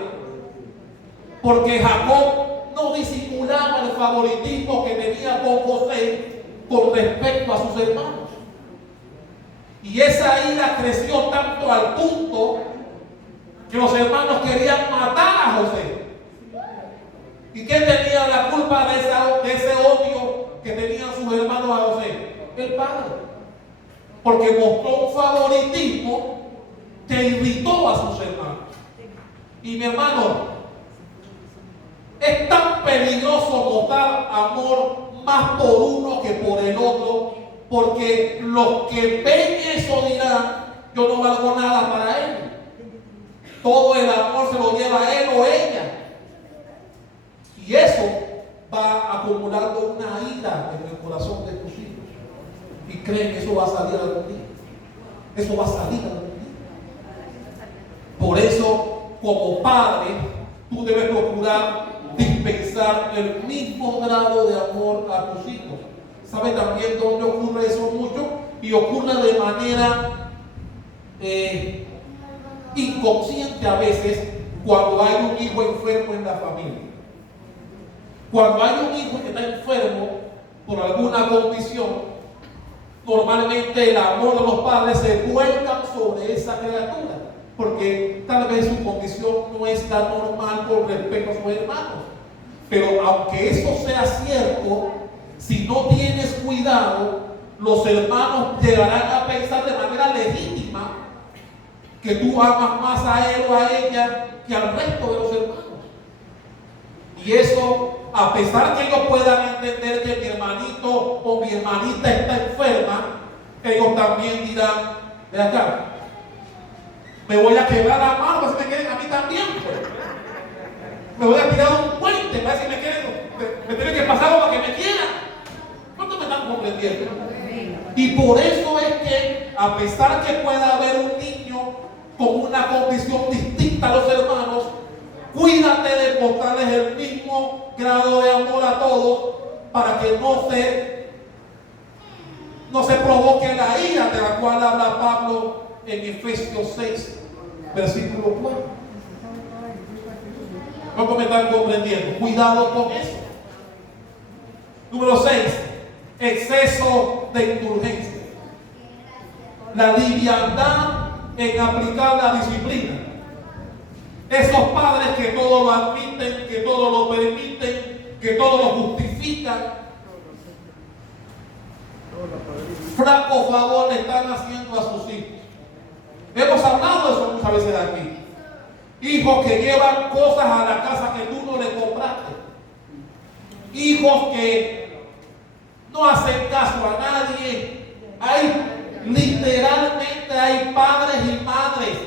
porque Jacob no disimulaba el favoritismo que tenía con José con respecto a sus hermanos. Y esa ira creció tanto al punto que los hermanos querían matar a José. ¿Y quién tenía la culpa de ese odio que tenían sus hermanos a José? El padre. Porque mostró un favoritismo que irritó a sus hermanos. Y mi hermano, es tan peligroso mostrar amor más por uno que por el otro, porque los que ven eso dirán: yo no valgo nada para él. Todo el amor se lo lleva a él o ella. Y eso va acumulando una ira en el corazón de tus hijos. Y creen que eso va a salir algún día. Eso va a salir algún día. Por eso, como padre, tú debes procurar dispensar el mismo grado de amor a tus hijos. ¿Sabe también dónde ocurre eso mucho? Y ocurre de manera inconsciente a veces cuando hay un hijo enfermo en la familia. Cuando hay un hijo que está enfermo por alguna condición, normalmente el amor de los padres se vuelca sobre esa criatura, porque tal vez su condición no está normal con respecto a sus hermanos. Pero aunque eso sea cierto, si no tienes cuidado, los hermanos llegarán a pensar de manera legítima que tú amas más a él o a ella que al resto de los hermanos. Y eso, a pesar que ellos puedan entender que mi hermanito o mi hermanita está enferma, ellos también dirán: ve acá, me voy a quebrar la mano para que me queden a mí también, pues. Me voy a tirar un puente para que me queden, me tienen que pasar algo para que me quieran. ¿Cuántos me están comprendiendo? Y por eso es que, a pesar que pueda haber un niño con una condición distinta a los hermanos, cuídate de mostrarles el mismo grado de amor a todos, para que no se provoque la ira de la cual habla Pablo en Efesios 6, versículo 4. ¿Cuántos me están comprendiendo? Cuidado con eso. Número 6, exceso de indulgencia. La liviandad en aplicar la disciplina. Esos padres que todo lo admiten, que todo lo permiten, que todo lo justifican, flaco favor le están haciendo a sus hijos. Hemos hablado de eso muchas veces aquí. Hijos que llevan cosas a la casa que tú no le compraste. Hijos que no hacen caso a nadie. Literalmente hay padres y madres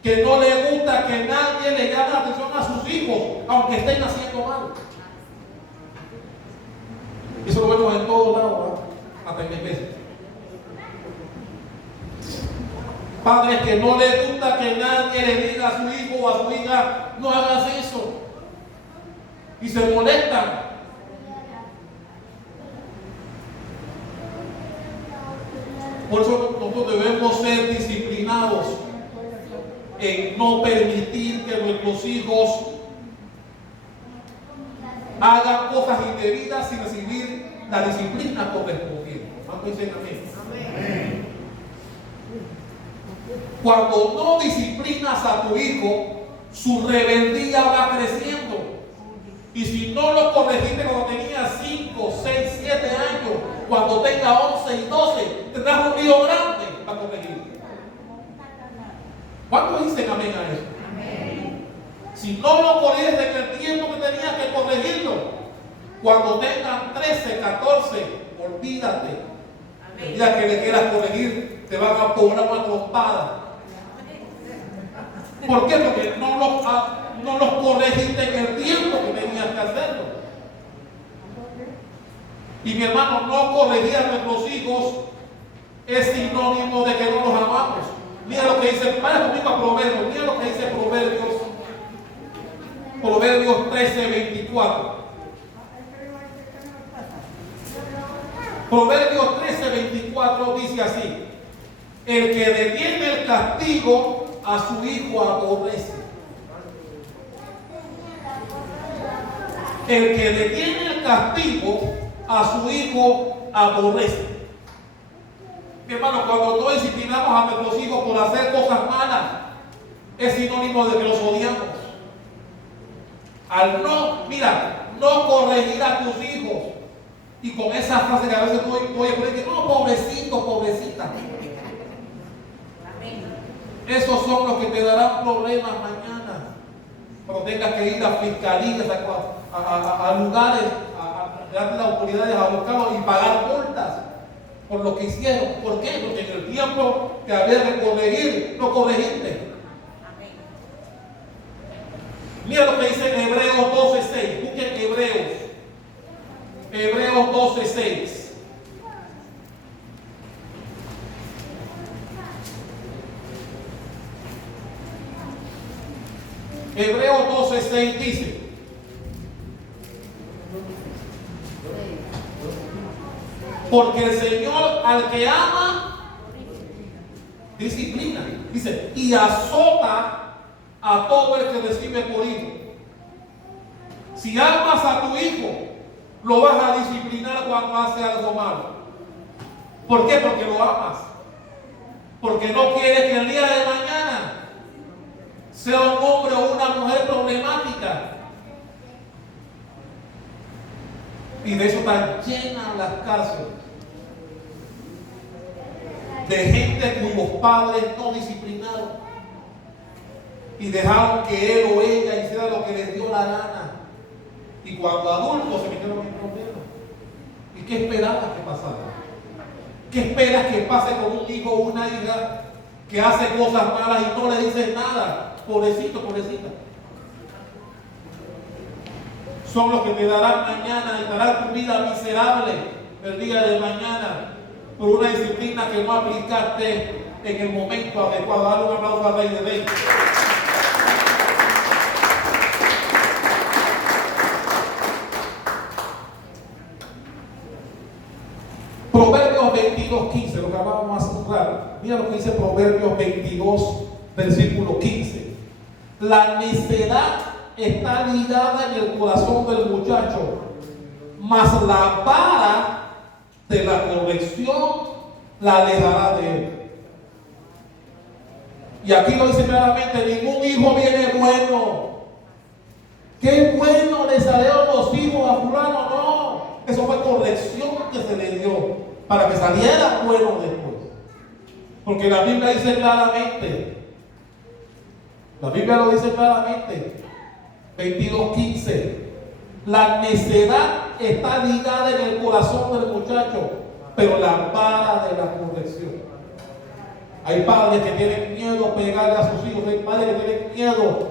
que no les gusta que nadie le llame la atención a sus hijos, aunque estén haciendo mal. Eso lo vemos en todos lados, ¿verdad? Hasta en veces. Padres que no les gusta que nadie le diga a su hijo o a su hija: no hagas eso. Y se molestan. Por eso nosotros debemos ser disciplinados en no permitir que nuestros hijos hagan cosas indebidas sin recibir la disciplina correspondiente. ¿Cuántos dicen amén? Cuando no disciplinas a tu hijo, su rebeldía va creciendo. Y si no lo corregiste cuando tenía 5, 6, 7 años, cuando tenga 11 y 12, tendrás un lío grande para corregir. ¿Cuántos dicen amén a eso? Amén. Si no lo corriges en el tiempo que tenías que corregirlo, cuando tengan 13, 14, olvídate. Amén. Ya que le quieras corregir, te van a cobrar una trompada. ¿Por qué? Porque no los corregiste en el tiempo que tenías que hacerlo. Y mi hermano, no corregir a nuestros hijos es sinónimo de que no los amamos. Mira lo que dice, vaya conmigo a Proverbios, mira lo que dice Proverbios 13, 24. 24. Proverbios 13, 24 dice así: el que detiene el castigo a su hijo aborrece. El que detiene el castigo a su hijo aborrece. Mi hermano, cuando no disciplinamos a nuestros hijos por hacer cosas malas, es sinónimo de que los odiamos. Al no, mira, no corregir a tus hijos, y con esa frase que a veces voy a poner, no, pobrecito, pobrecita. Esos son los que te darán problemas mañana. Cuando tengas que ir a fiscalías, a lugares, a las autoridades a buscarlos y pagar multas por lo que hicieron. ¿Por qué? Porque en el tiempo que había que corregir, no corregiste. Mira lo que dice en Hebreos 12:6. Busquen Hebreos 12:6. Hebreos 12:6 dice: porque el Señor al que ama disciplina, dice, y azota a todo el que recibe por hijo. Si amas a tu hijo, lo vas a disciplinar cuando hace algo malo. ¿Por qué? Porque lo amas. Porque no quieres que el día de mañana sea un hombre o una mujer problemática. Y de eso están llenas las cárceles de gente cuyos padres no disciplinaron y dejaron que él o ella hiciera lo que les dio la gana, y cuando adultos se metieron en problemas. ¿Y qué esperabas que pasara? ¿Qué esperas que pase con un hijo o una hija que hace cosas malas y no le dices nada? Pobrecito, pobrecita. Son los que te darán mañana y darán tu vida miserable el día de mañana por una disciplina que no aplicaste en el momento adecuado. Dale un aplauso al Rey de Reyes. Proverbios 22:15, lo que hablábamos hace un rato. Mira lo que dice Proverbios 22, versículo 15. La necedad está ligada en el corazón del muchacho, mas la vara de la corrección la alejará de él. Y aquí lo dice claramente: ningún hijo viene bueno. Qué bueno le salieron los hijos a fulano. No, eso fue corrección que se le dio para que saliera bueno después. Porque la Biblia dice claramente, la Biblia lo dice claramente, 22:15, la necedad está ligada en el corazón del muchacho, pero la vara de la corrección. Hay padres que tienen miedo pegarle a sus hijos, hay padres que tienen miedo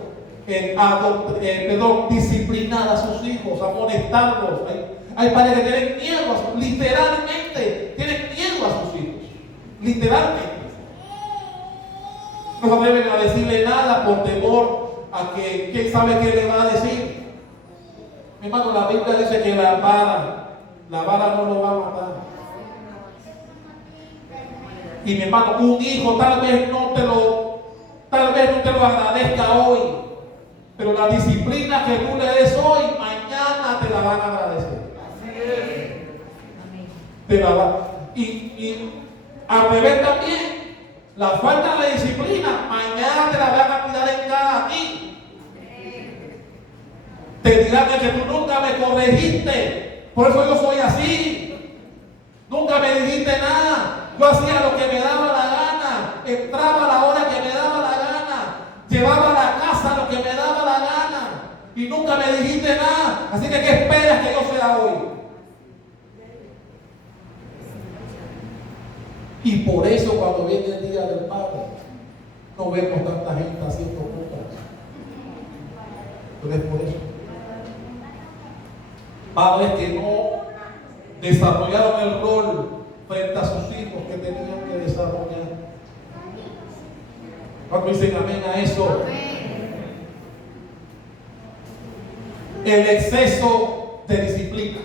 disciplinar a sus hijos, amonestarlos. Hay padres que tienen miedo, literalmente tienen miedo a sus hijos, literalmente. No se atreven a decirle nada por temor a que quién sabe qué le va a decir. Mi hermano, la Biblia dice que la vara no lo va a matar. Y mi hermano, un hijo tal vez no te lo agradezca hoy, pero la disciplina que tú le des hoy, mañana te la van a agradecer. Te la va. Y al revés también, la falta de disciplina, mañana te la van a tirar en cara a ti. Te dirán que tú nunca me corregiste, por eso yo soy así. Nunca me dijiste nada. Yo hacía lo que me daba la gana, entraba a la hora que me daba la gana, llevaba a la casa lo que me daba la gana, y nunca me dijiste nada. Así que ¿qué esperas que yo sea hoy? Y por eso cuando viene el Día del Padre, no vemos tanta gente haciendo cosas. ¿Pero es por eso? Padres que no desarrollaron el rol frente a sus hijos que tenían que desarrollar. ¿Cuántos dicen amén a eso? el exceso de disciplina.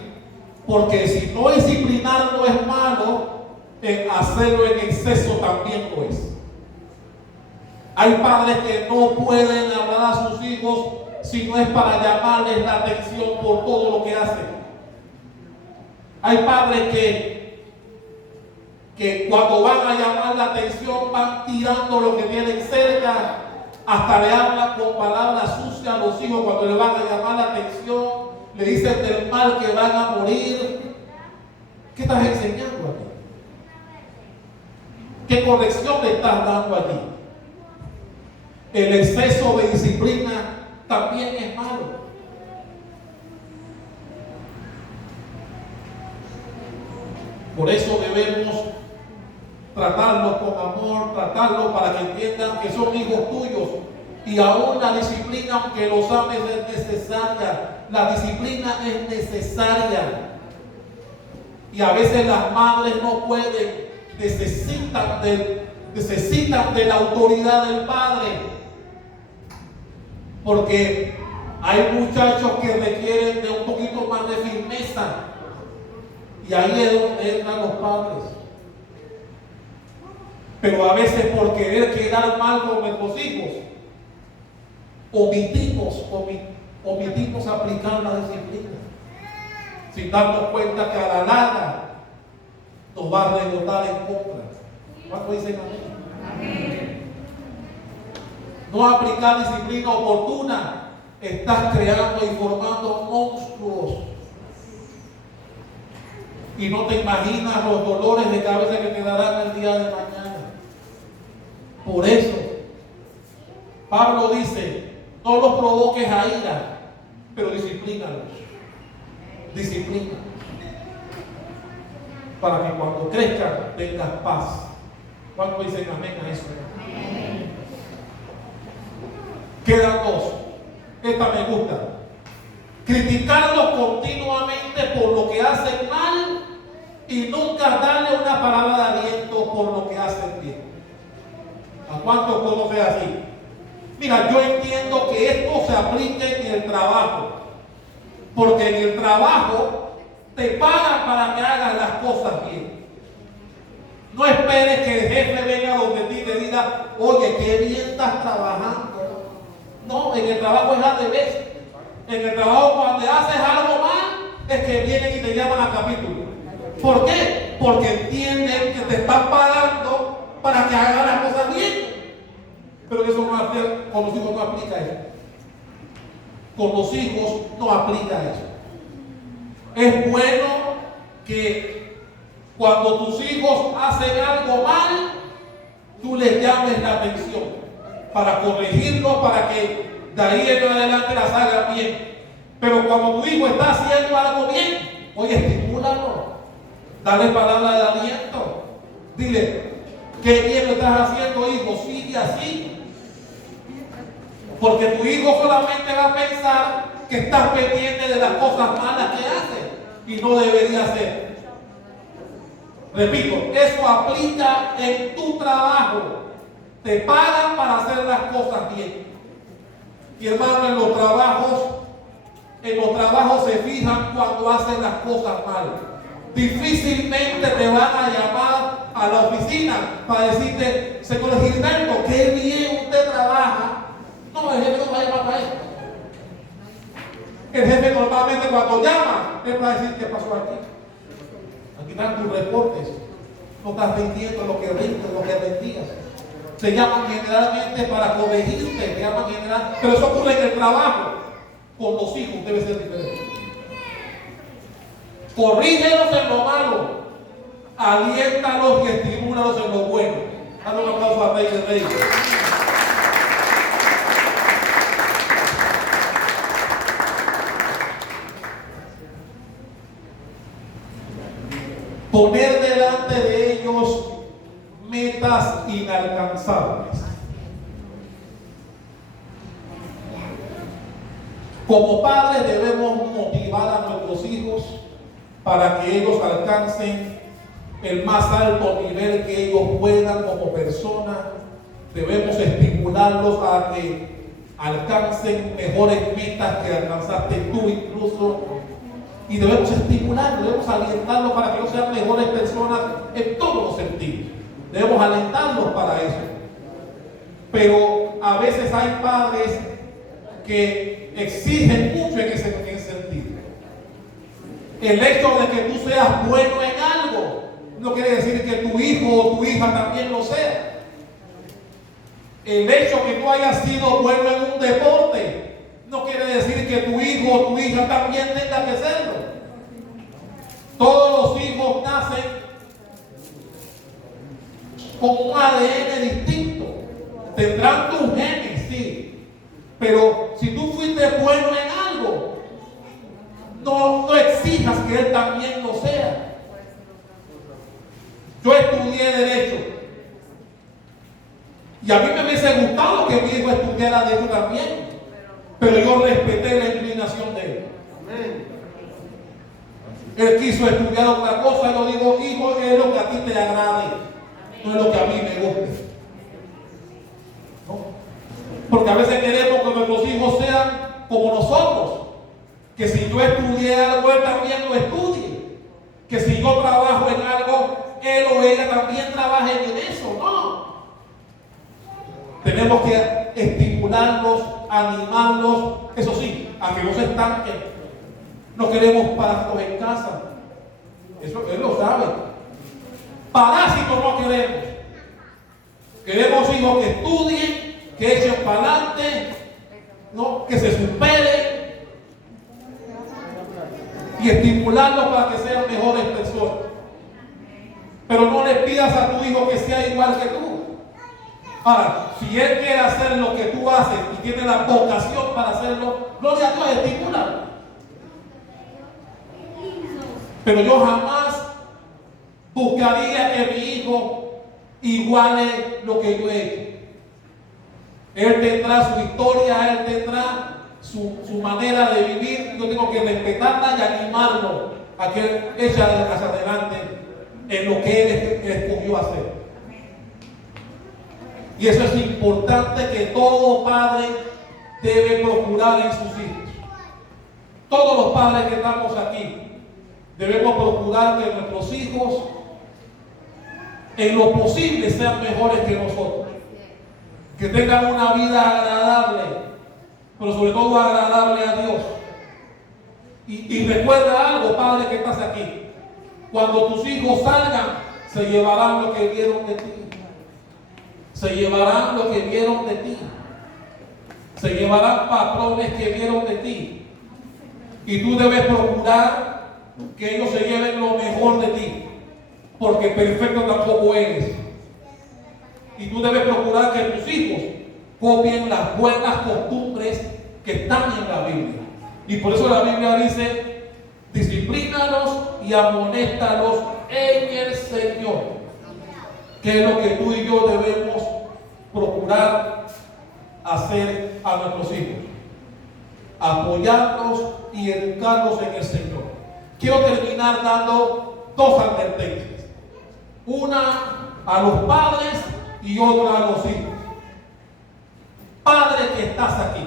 Porque si no disciplinar no es malo, hacerlo en exceso también lo es. Hay padres que no pueden hablar a sus hijos si no es para llamarles la atención por todo lo que hacen. Hay padres que cuando van a llamar la atención van tirando lo que tienen cerca, hasta le hablan con palabras sucias a los hijos cuando le van a llamar la atención, le dicen del mal que van a morir. ¿Qué estás enseñando aquí? ¿Qué corrección le estás dando aquí? El exceso de disciplina también es malo. Por eso debemos tratarlos con amor, tratarlos para que entiendan que son hijos tuyos. Y aún la disciplina, aunque los ames, es necesaria. La disciplina es necesaria. Y a veces las madres no pueden, necesitan de la autoridad del padre. Porque hay muchachos que requieren de un poquito más de firmeza. Y ahí es donde entran los padres. Pero a veces por querer quedar mal con nuestros hijos, omitimos aplicar la disciplina, sin darnos cuenta que a la larga nos va a rebotar en contra. ¿Cuánto dicen amén? No aplicar disciplina oportuna, estás creando y formando monstruos. Y no te imaginas los dolores de cabeza que te darán el día de mañana. Por eso, Pablo dice, no los provoques a ira, pero disciplínalos. Disciplina. Para que cuando crezcan tengas paz. ¿Cuánto dicen amén a eso? Amén. Quedan dos. Esta me gusta. Criticarlos continuamente por lo que hacen mal y nunca darle una palabra de aliento por lo que hacen bien. ¿A cuántos conoce así? Mira, yo entiendo que esto se aplique en el trabajo, porque en el trabajo te pagan para que hagas las cosas bien. No esperes que el jefe venga donde ti y te diga, oye, qué bien estás trabajando. No, en el trabajo es al revés. En el trabajo cuando haces algo mal, es que vienen y te llaman a capítulo. ¿Por qué? Porque entienden que te están pagando para que hagas las cosas bien. Pero eso no hace, con los hijos no aplica eso. Con los hijos no aplica eso. Es bueno que cuando tus hijos hacen algo mal, tú les llames la atención para corregirlos, para que de ahí en adelante las hagan bien. Pero cuando tu hijo está haciendo algo bien, oye, estimúlalo, dale palabra de aliento, dile, qué bien lo estás haciendo, hijo, sigue así. Porque tu hijo solamente va a pensar que estás pendiente de las cosas malas que hace y no debería ser. Repito, eso aplica en tu trabajo. Te pagan para hacer las cosas bien. Y hermano, en los trabajos se fijan cuando hacen las cosas mal. Difícilmente te van a llamar a la oficina para decirte, señor Gilberto, qué bien usted trabaja. No, el jefe no va a llamar para eso. El jefe normalmente cuando llama es para decir qué pasó aquí. Aquí están tus reportes. No estás vendiendo lo que rindes, lo que vendías. Se llaman generalmente para corregirte, pero eso ocurre en el trabajo. Con los hijos debe ser diferente. Corrígelos en lo malo, aliéntalos y estimúlalos en lo bueno. Dale un aplauso a Rey de Reyes. Poner delante de ellos metas inalcanzables. Como padres debemos motivar a nuestros hijos para que ellos alcancen el más alto nivel que ellos puedan como personas. Debemos estimularlos a que alcancen mejores metas que alcanzaste tú incluso. Y debemos estimularlos, debemos alentarlos para que ellos sean mejores personas en todos los sentidos. Debemos alentarlos para eso. Pero a veces hay padres que exigen mucho en ese sentido. El hecho de que tú seas bueno en algo no quiere decir que tu hijo o tu hija también lo sea. El hecho de que tú hayas sido bueno en un deporte no quiere decir que tu hijo o tu hija también tenga que serlo. Todos los hijos nacen con un ADN distinto. Tendrán tus genes, sí. Pero si tú fuiste bueno en algo, no exijas que él también lo sea. Yo estudié Derecho. Y a mí me hubiese gustado que mi hijo estudiara Derecho también. Pero yo respeté la inclinación de él. Él quiso estudiar otra cosa. Yo digo, hijo, es lo que a ti te agrade. No es lo que a mí me guste. ¿No? Porque a veces queremos que nuestros hijos sean como nosotros. Que si yo estudié algo, él también lo estudie. Que si yo trabajo en algo, él o ella también trabaje en eso. No. Tenemos que estimularlos, animarlos, eso sí, a que no se estanquen. No queremos parásitos en casa. Eso él lo sabe. Parásitos no queremos. Queremos hijos que estudien, que echen para adelante, ¿no? Que se superen. Y estimularlos para que sean mejores personas. Pero no le pidas a tu hijo que sea igual que tú. Ahora, si él quiere hacer lo que tú haces y tiene la vocación para hacerlo, gloria a Dios, estimúlalo. Pero yo jamás buscaría que mi hijo iguale lo que yo he hecho. Él tendrá su historia, él tendrá su manera de vivir. Yo tengo que respetarla y animarlo a que él eche hacia adelante en lo que él escogió hacer. Y eso es importante que todo padre debe procurar en sus hijos. Todos los padres que estamos aquí debemos procurar que nuestros hijos en lo posible sean mejores que nosotros. Que tengan una vida agradable, pero sobre todo agradable a Dios. Y recuerda algo, padre que estás aquí. Cuando tus hijos salgan, se llevarán lo que vieron de ti. Se llevarán lo que vieron de ti. Se llevarán patrones que vieron de ti. Y tú debes procurar que ellos se lleven lo mejor de ti. Porque perfecto tampoco eres. Y tú debes procurar que tus hijos copien las buenas costumbres que están en la Biblia. Y por eso la Biblia dice, disciplínalos y amonéstalos en el Señor. Que es lo que tú y yo debemos procurar hacer a nuestros hijos. Apoyarlos y educarlos en el Señor. Quiero terminar dando dos advertencias. Una a los padres y otra a los hijos. Padre que estás aquí,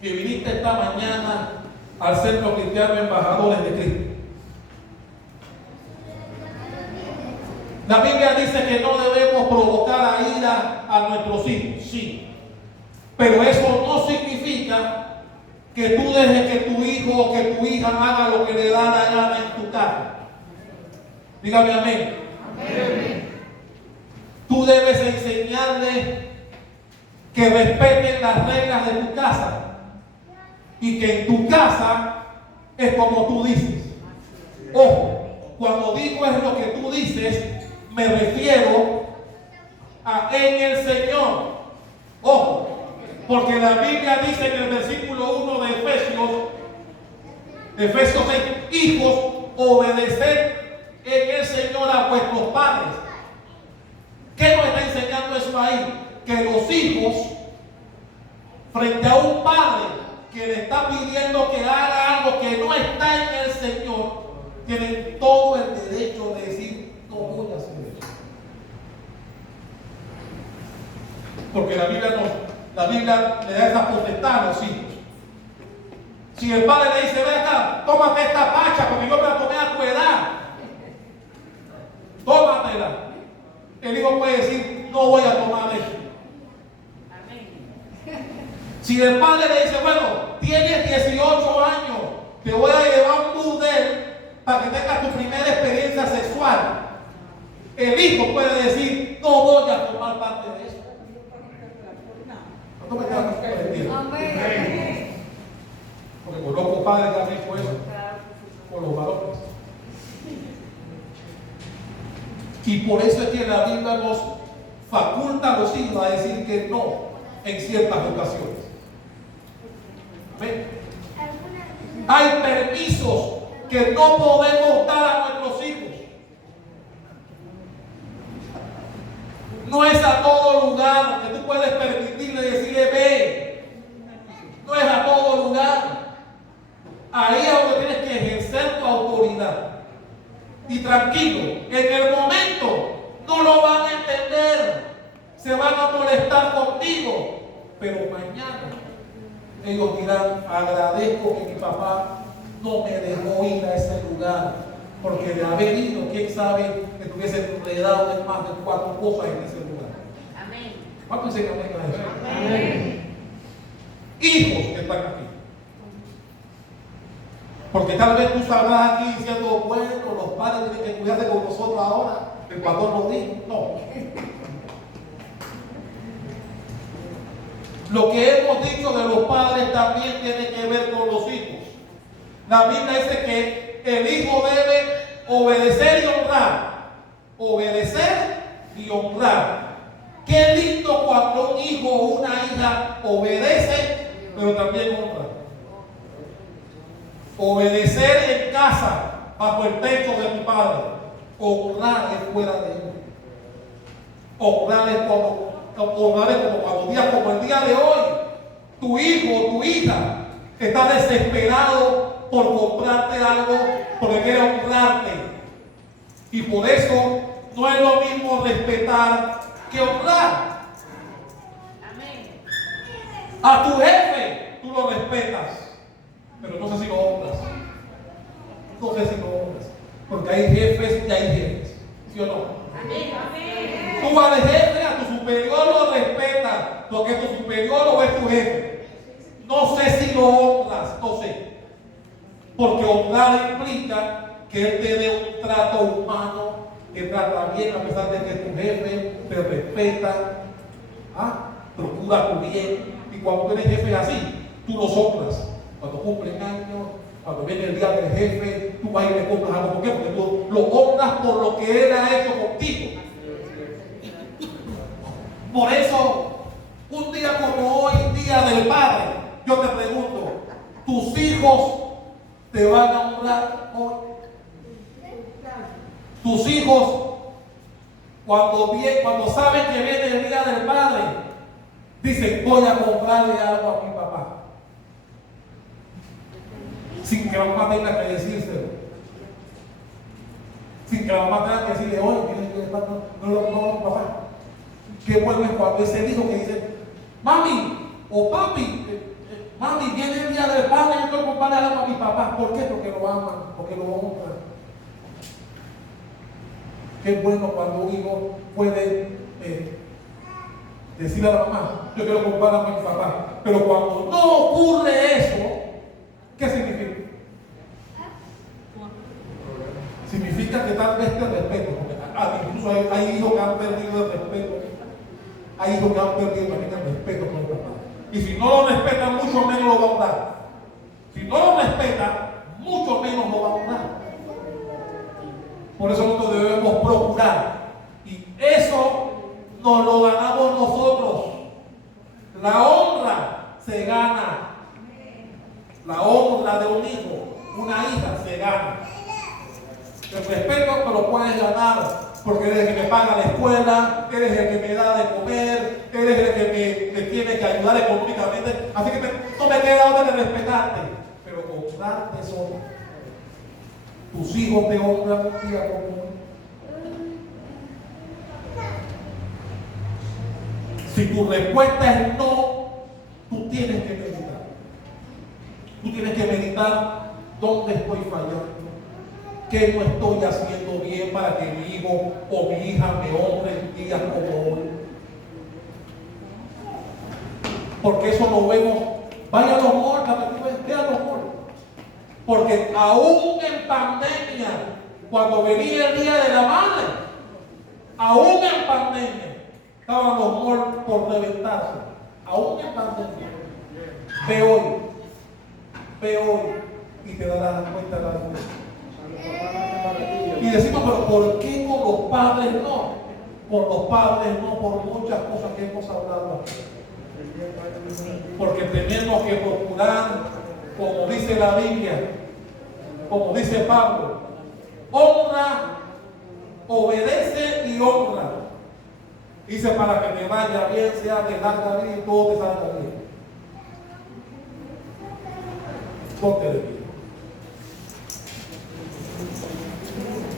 que viniste esta mañana al Centro Cristiano Embajadores de Cristo. La Biblia dice que no debemos provocar a ira a nuestros hijos, sí. Pero eso no significa que tú dejes que tu hijo o que tu hija haga lo que le da la gana en tu casa. Dígame amén. Amén. Tú debes enseñarle que respeten las reglas de tu casa y que en tu casa es como tú dices. Ojo, cuando digo es lo que tú dices, me refiero a en el Señor. Ojo, porque la Biblia dice en el versículo 1 de Efesios 6, hijos, obedeced en el Señor a vuestros padres. ¿Qué nos está enseñando eso ahí? Que los hijos, frente a un padre que le está pidiendo que haga algo que no está en el Señor, tienen todo el derecho de decir, no voy a hacer eso. Porque la Biblia La Biblia le da esa potestad a los hijos. Si el padre le dice, ven acá, tómate esta pacha porque yo me la tomé a tu edad, tómatela. El hijo puede decir, no voy a tomar eso. Si el padre le dice, bueno, tienes 18 años, te voy a llevar un burdel para que tengas tu primera experiencia sexual, el hijo puede decir, no voy a tomar parte de eso. ¿No me quedas comprendido? Porque conozco padres que han hecho eso con los varones. Y por eso es que la Biblia nos faculta a los hijos a decir que no en ciertas ocasiones. ¿Ven? Hay permisos que no podemos dar a nuestros hijos. No es a todo lugar que tú puedes permitirle decirle ve. No es a todo lugar. Ahí es donde tienes que ejercer tu autoridad. Y tranquilo, en el momento no lo van a entender, se van a molestar contigo, pero mañana ellos dirán, agradezco que mi papá no me dejó ir a ese lugar, porque de haber ido, quién sabe, que tuviese enredado en más de 4 cosas en ese lugar. Amén. ¿Cuántos dicen amén a eso? Amén. Hijos que están aquí. Porque tal vez tú sabrás aquí diciendo, bueno, los padres tienen que cuidarse con nosotros ahora. El pastor lo dijo. No. Lo que hemos dicho de los padres también tiene que ver con los hijos. La Biblia dice que el hijo debe obedecer y honrar. Obedecer y honrar. Qué lindo cuando un hijo o una hija obedece, pero también honra. Obedecer en casa, bajo el techo de tu padre. Honrar es fuera de él. Honrar es como días como el día de hoy. Tu hijo o tu hija está desesperado por comprarte algo porque quiere honrarte. Y por eso no es lo mismo respetar que honrar. Amén. A tu jefe tú lo respetas, pero no sé si lo honras. No sé si lo honras. Porque hay jefes y hay jefes. ¿Sí o no? Amén. Amén. Tú al jefe, a tu superior lo respetas, porque tu superior o es tu jefe. No sé si lo honras, no sé. Porque honrar implica que él te dé un trato humano, que trata bien a pesar de que es tu jefe, te respeta, procura tu bien. Y cuando tú eres jefe así, tú los honras. Cuando cumplen años, cuando viene el día del jefe, tú vas y le compras algo. ¿Por qué? Porque tú lo honras por lo que él ha hecho contigo. Por eso, un día como hoy, día del padre, yo te pregunto, ¿tus hijos te van a honrar hoy? Tus hijos, cuando saben que viene el día del padre, dicen, voy a comprarle algo a mi papá. Sin que la mamá tenga que decírselo. Sin que la mamá tenga que decirle, oye, no, papá. Qué bueno es cuando ese hijo que dice, mami o papi, mami, viene el día del padre, yo quiero comprarle algo a mi papá. ¿Por qué? Porque lo aman, porque lo honran. Qué bueno cuando un hijo puede decirle a la mamá, yo quiero comprar algo a mi papá. Pero cuando no ocurre eso, ¿qué significa? Significa que tal vez te respeto. Incluso hay hijos que han perdido el respeto. Hay hijos que han perdido también el respeto por el papá. Y si no lo respetan, mucho menos lo va a honrar. Si no lo respetan, mucho menos lo va a honrar. Por eso nosotros debemos procurar. Y eso nos lo ganamos nosotros. La honra se gana. La honra de un hijo, una hija se gana. El respeto te lo puedes ganar porque eres el que me paga la escuela, eres el que me da de comer, eres el que me tiene que ayudar económicamente. Así que no me queda otra que respetarte. Pero honrarte solo. Tus hijos te honran un día como hoy. Si tu respuesta es no, tienes que meditar. Tú tienes que meditar dónde estoy fallando, qué no estoy haciendo bien para que mi hijo o mi hija me honre en días como hoy. Porque eso lo vemos. Vaya a los malls, ve a los malls. Porque aún en pandemia, cuando venía el Día de la Madre, aún en pandemia, estaban los malls por reventarse. Aún en pandemia. Ve hoy y te darás cuenta de la diferencia. Y decimos, pero ¿por qué con los padres no? Con los padres no, por muchas cosas que hemos hablado aquí. Porque tenemos que procurar, como dice la Biblia, como dice Pablo, honra, obedece y honra. Dice, para que te vaya bien, sea de larga vida y todo te salga bien. Ponte de pie.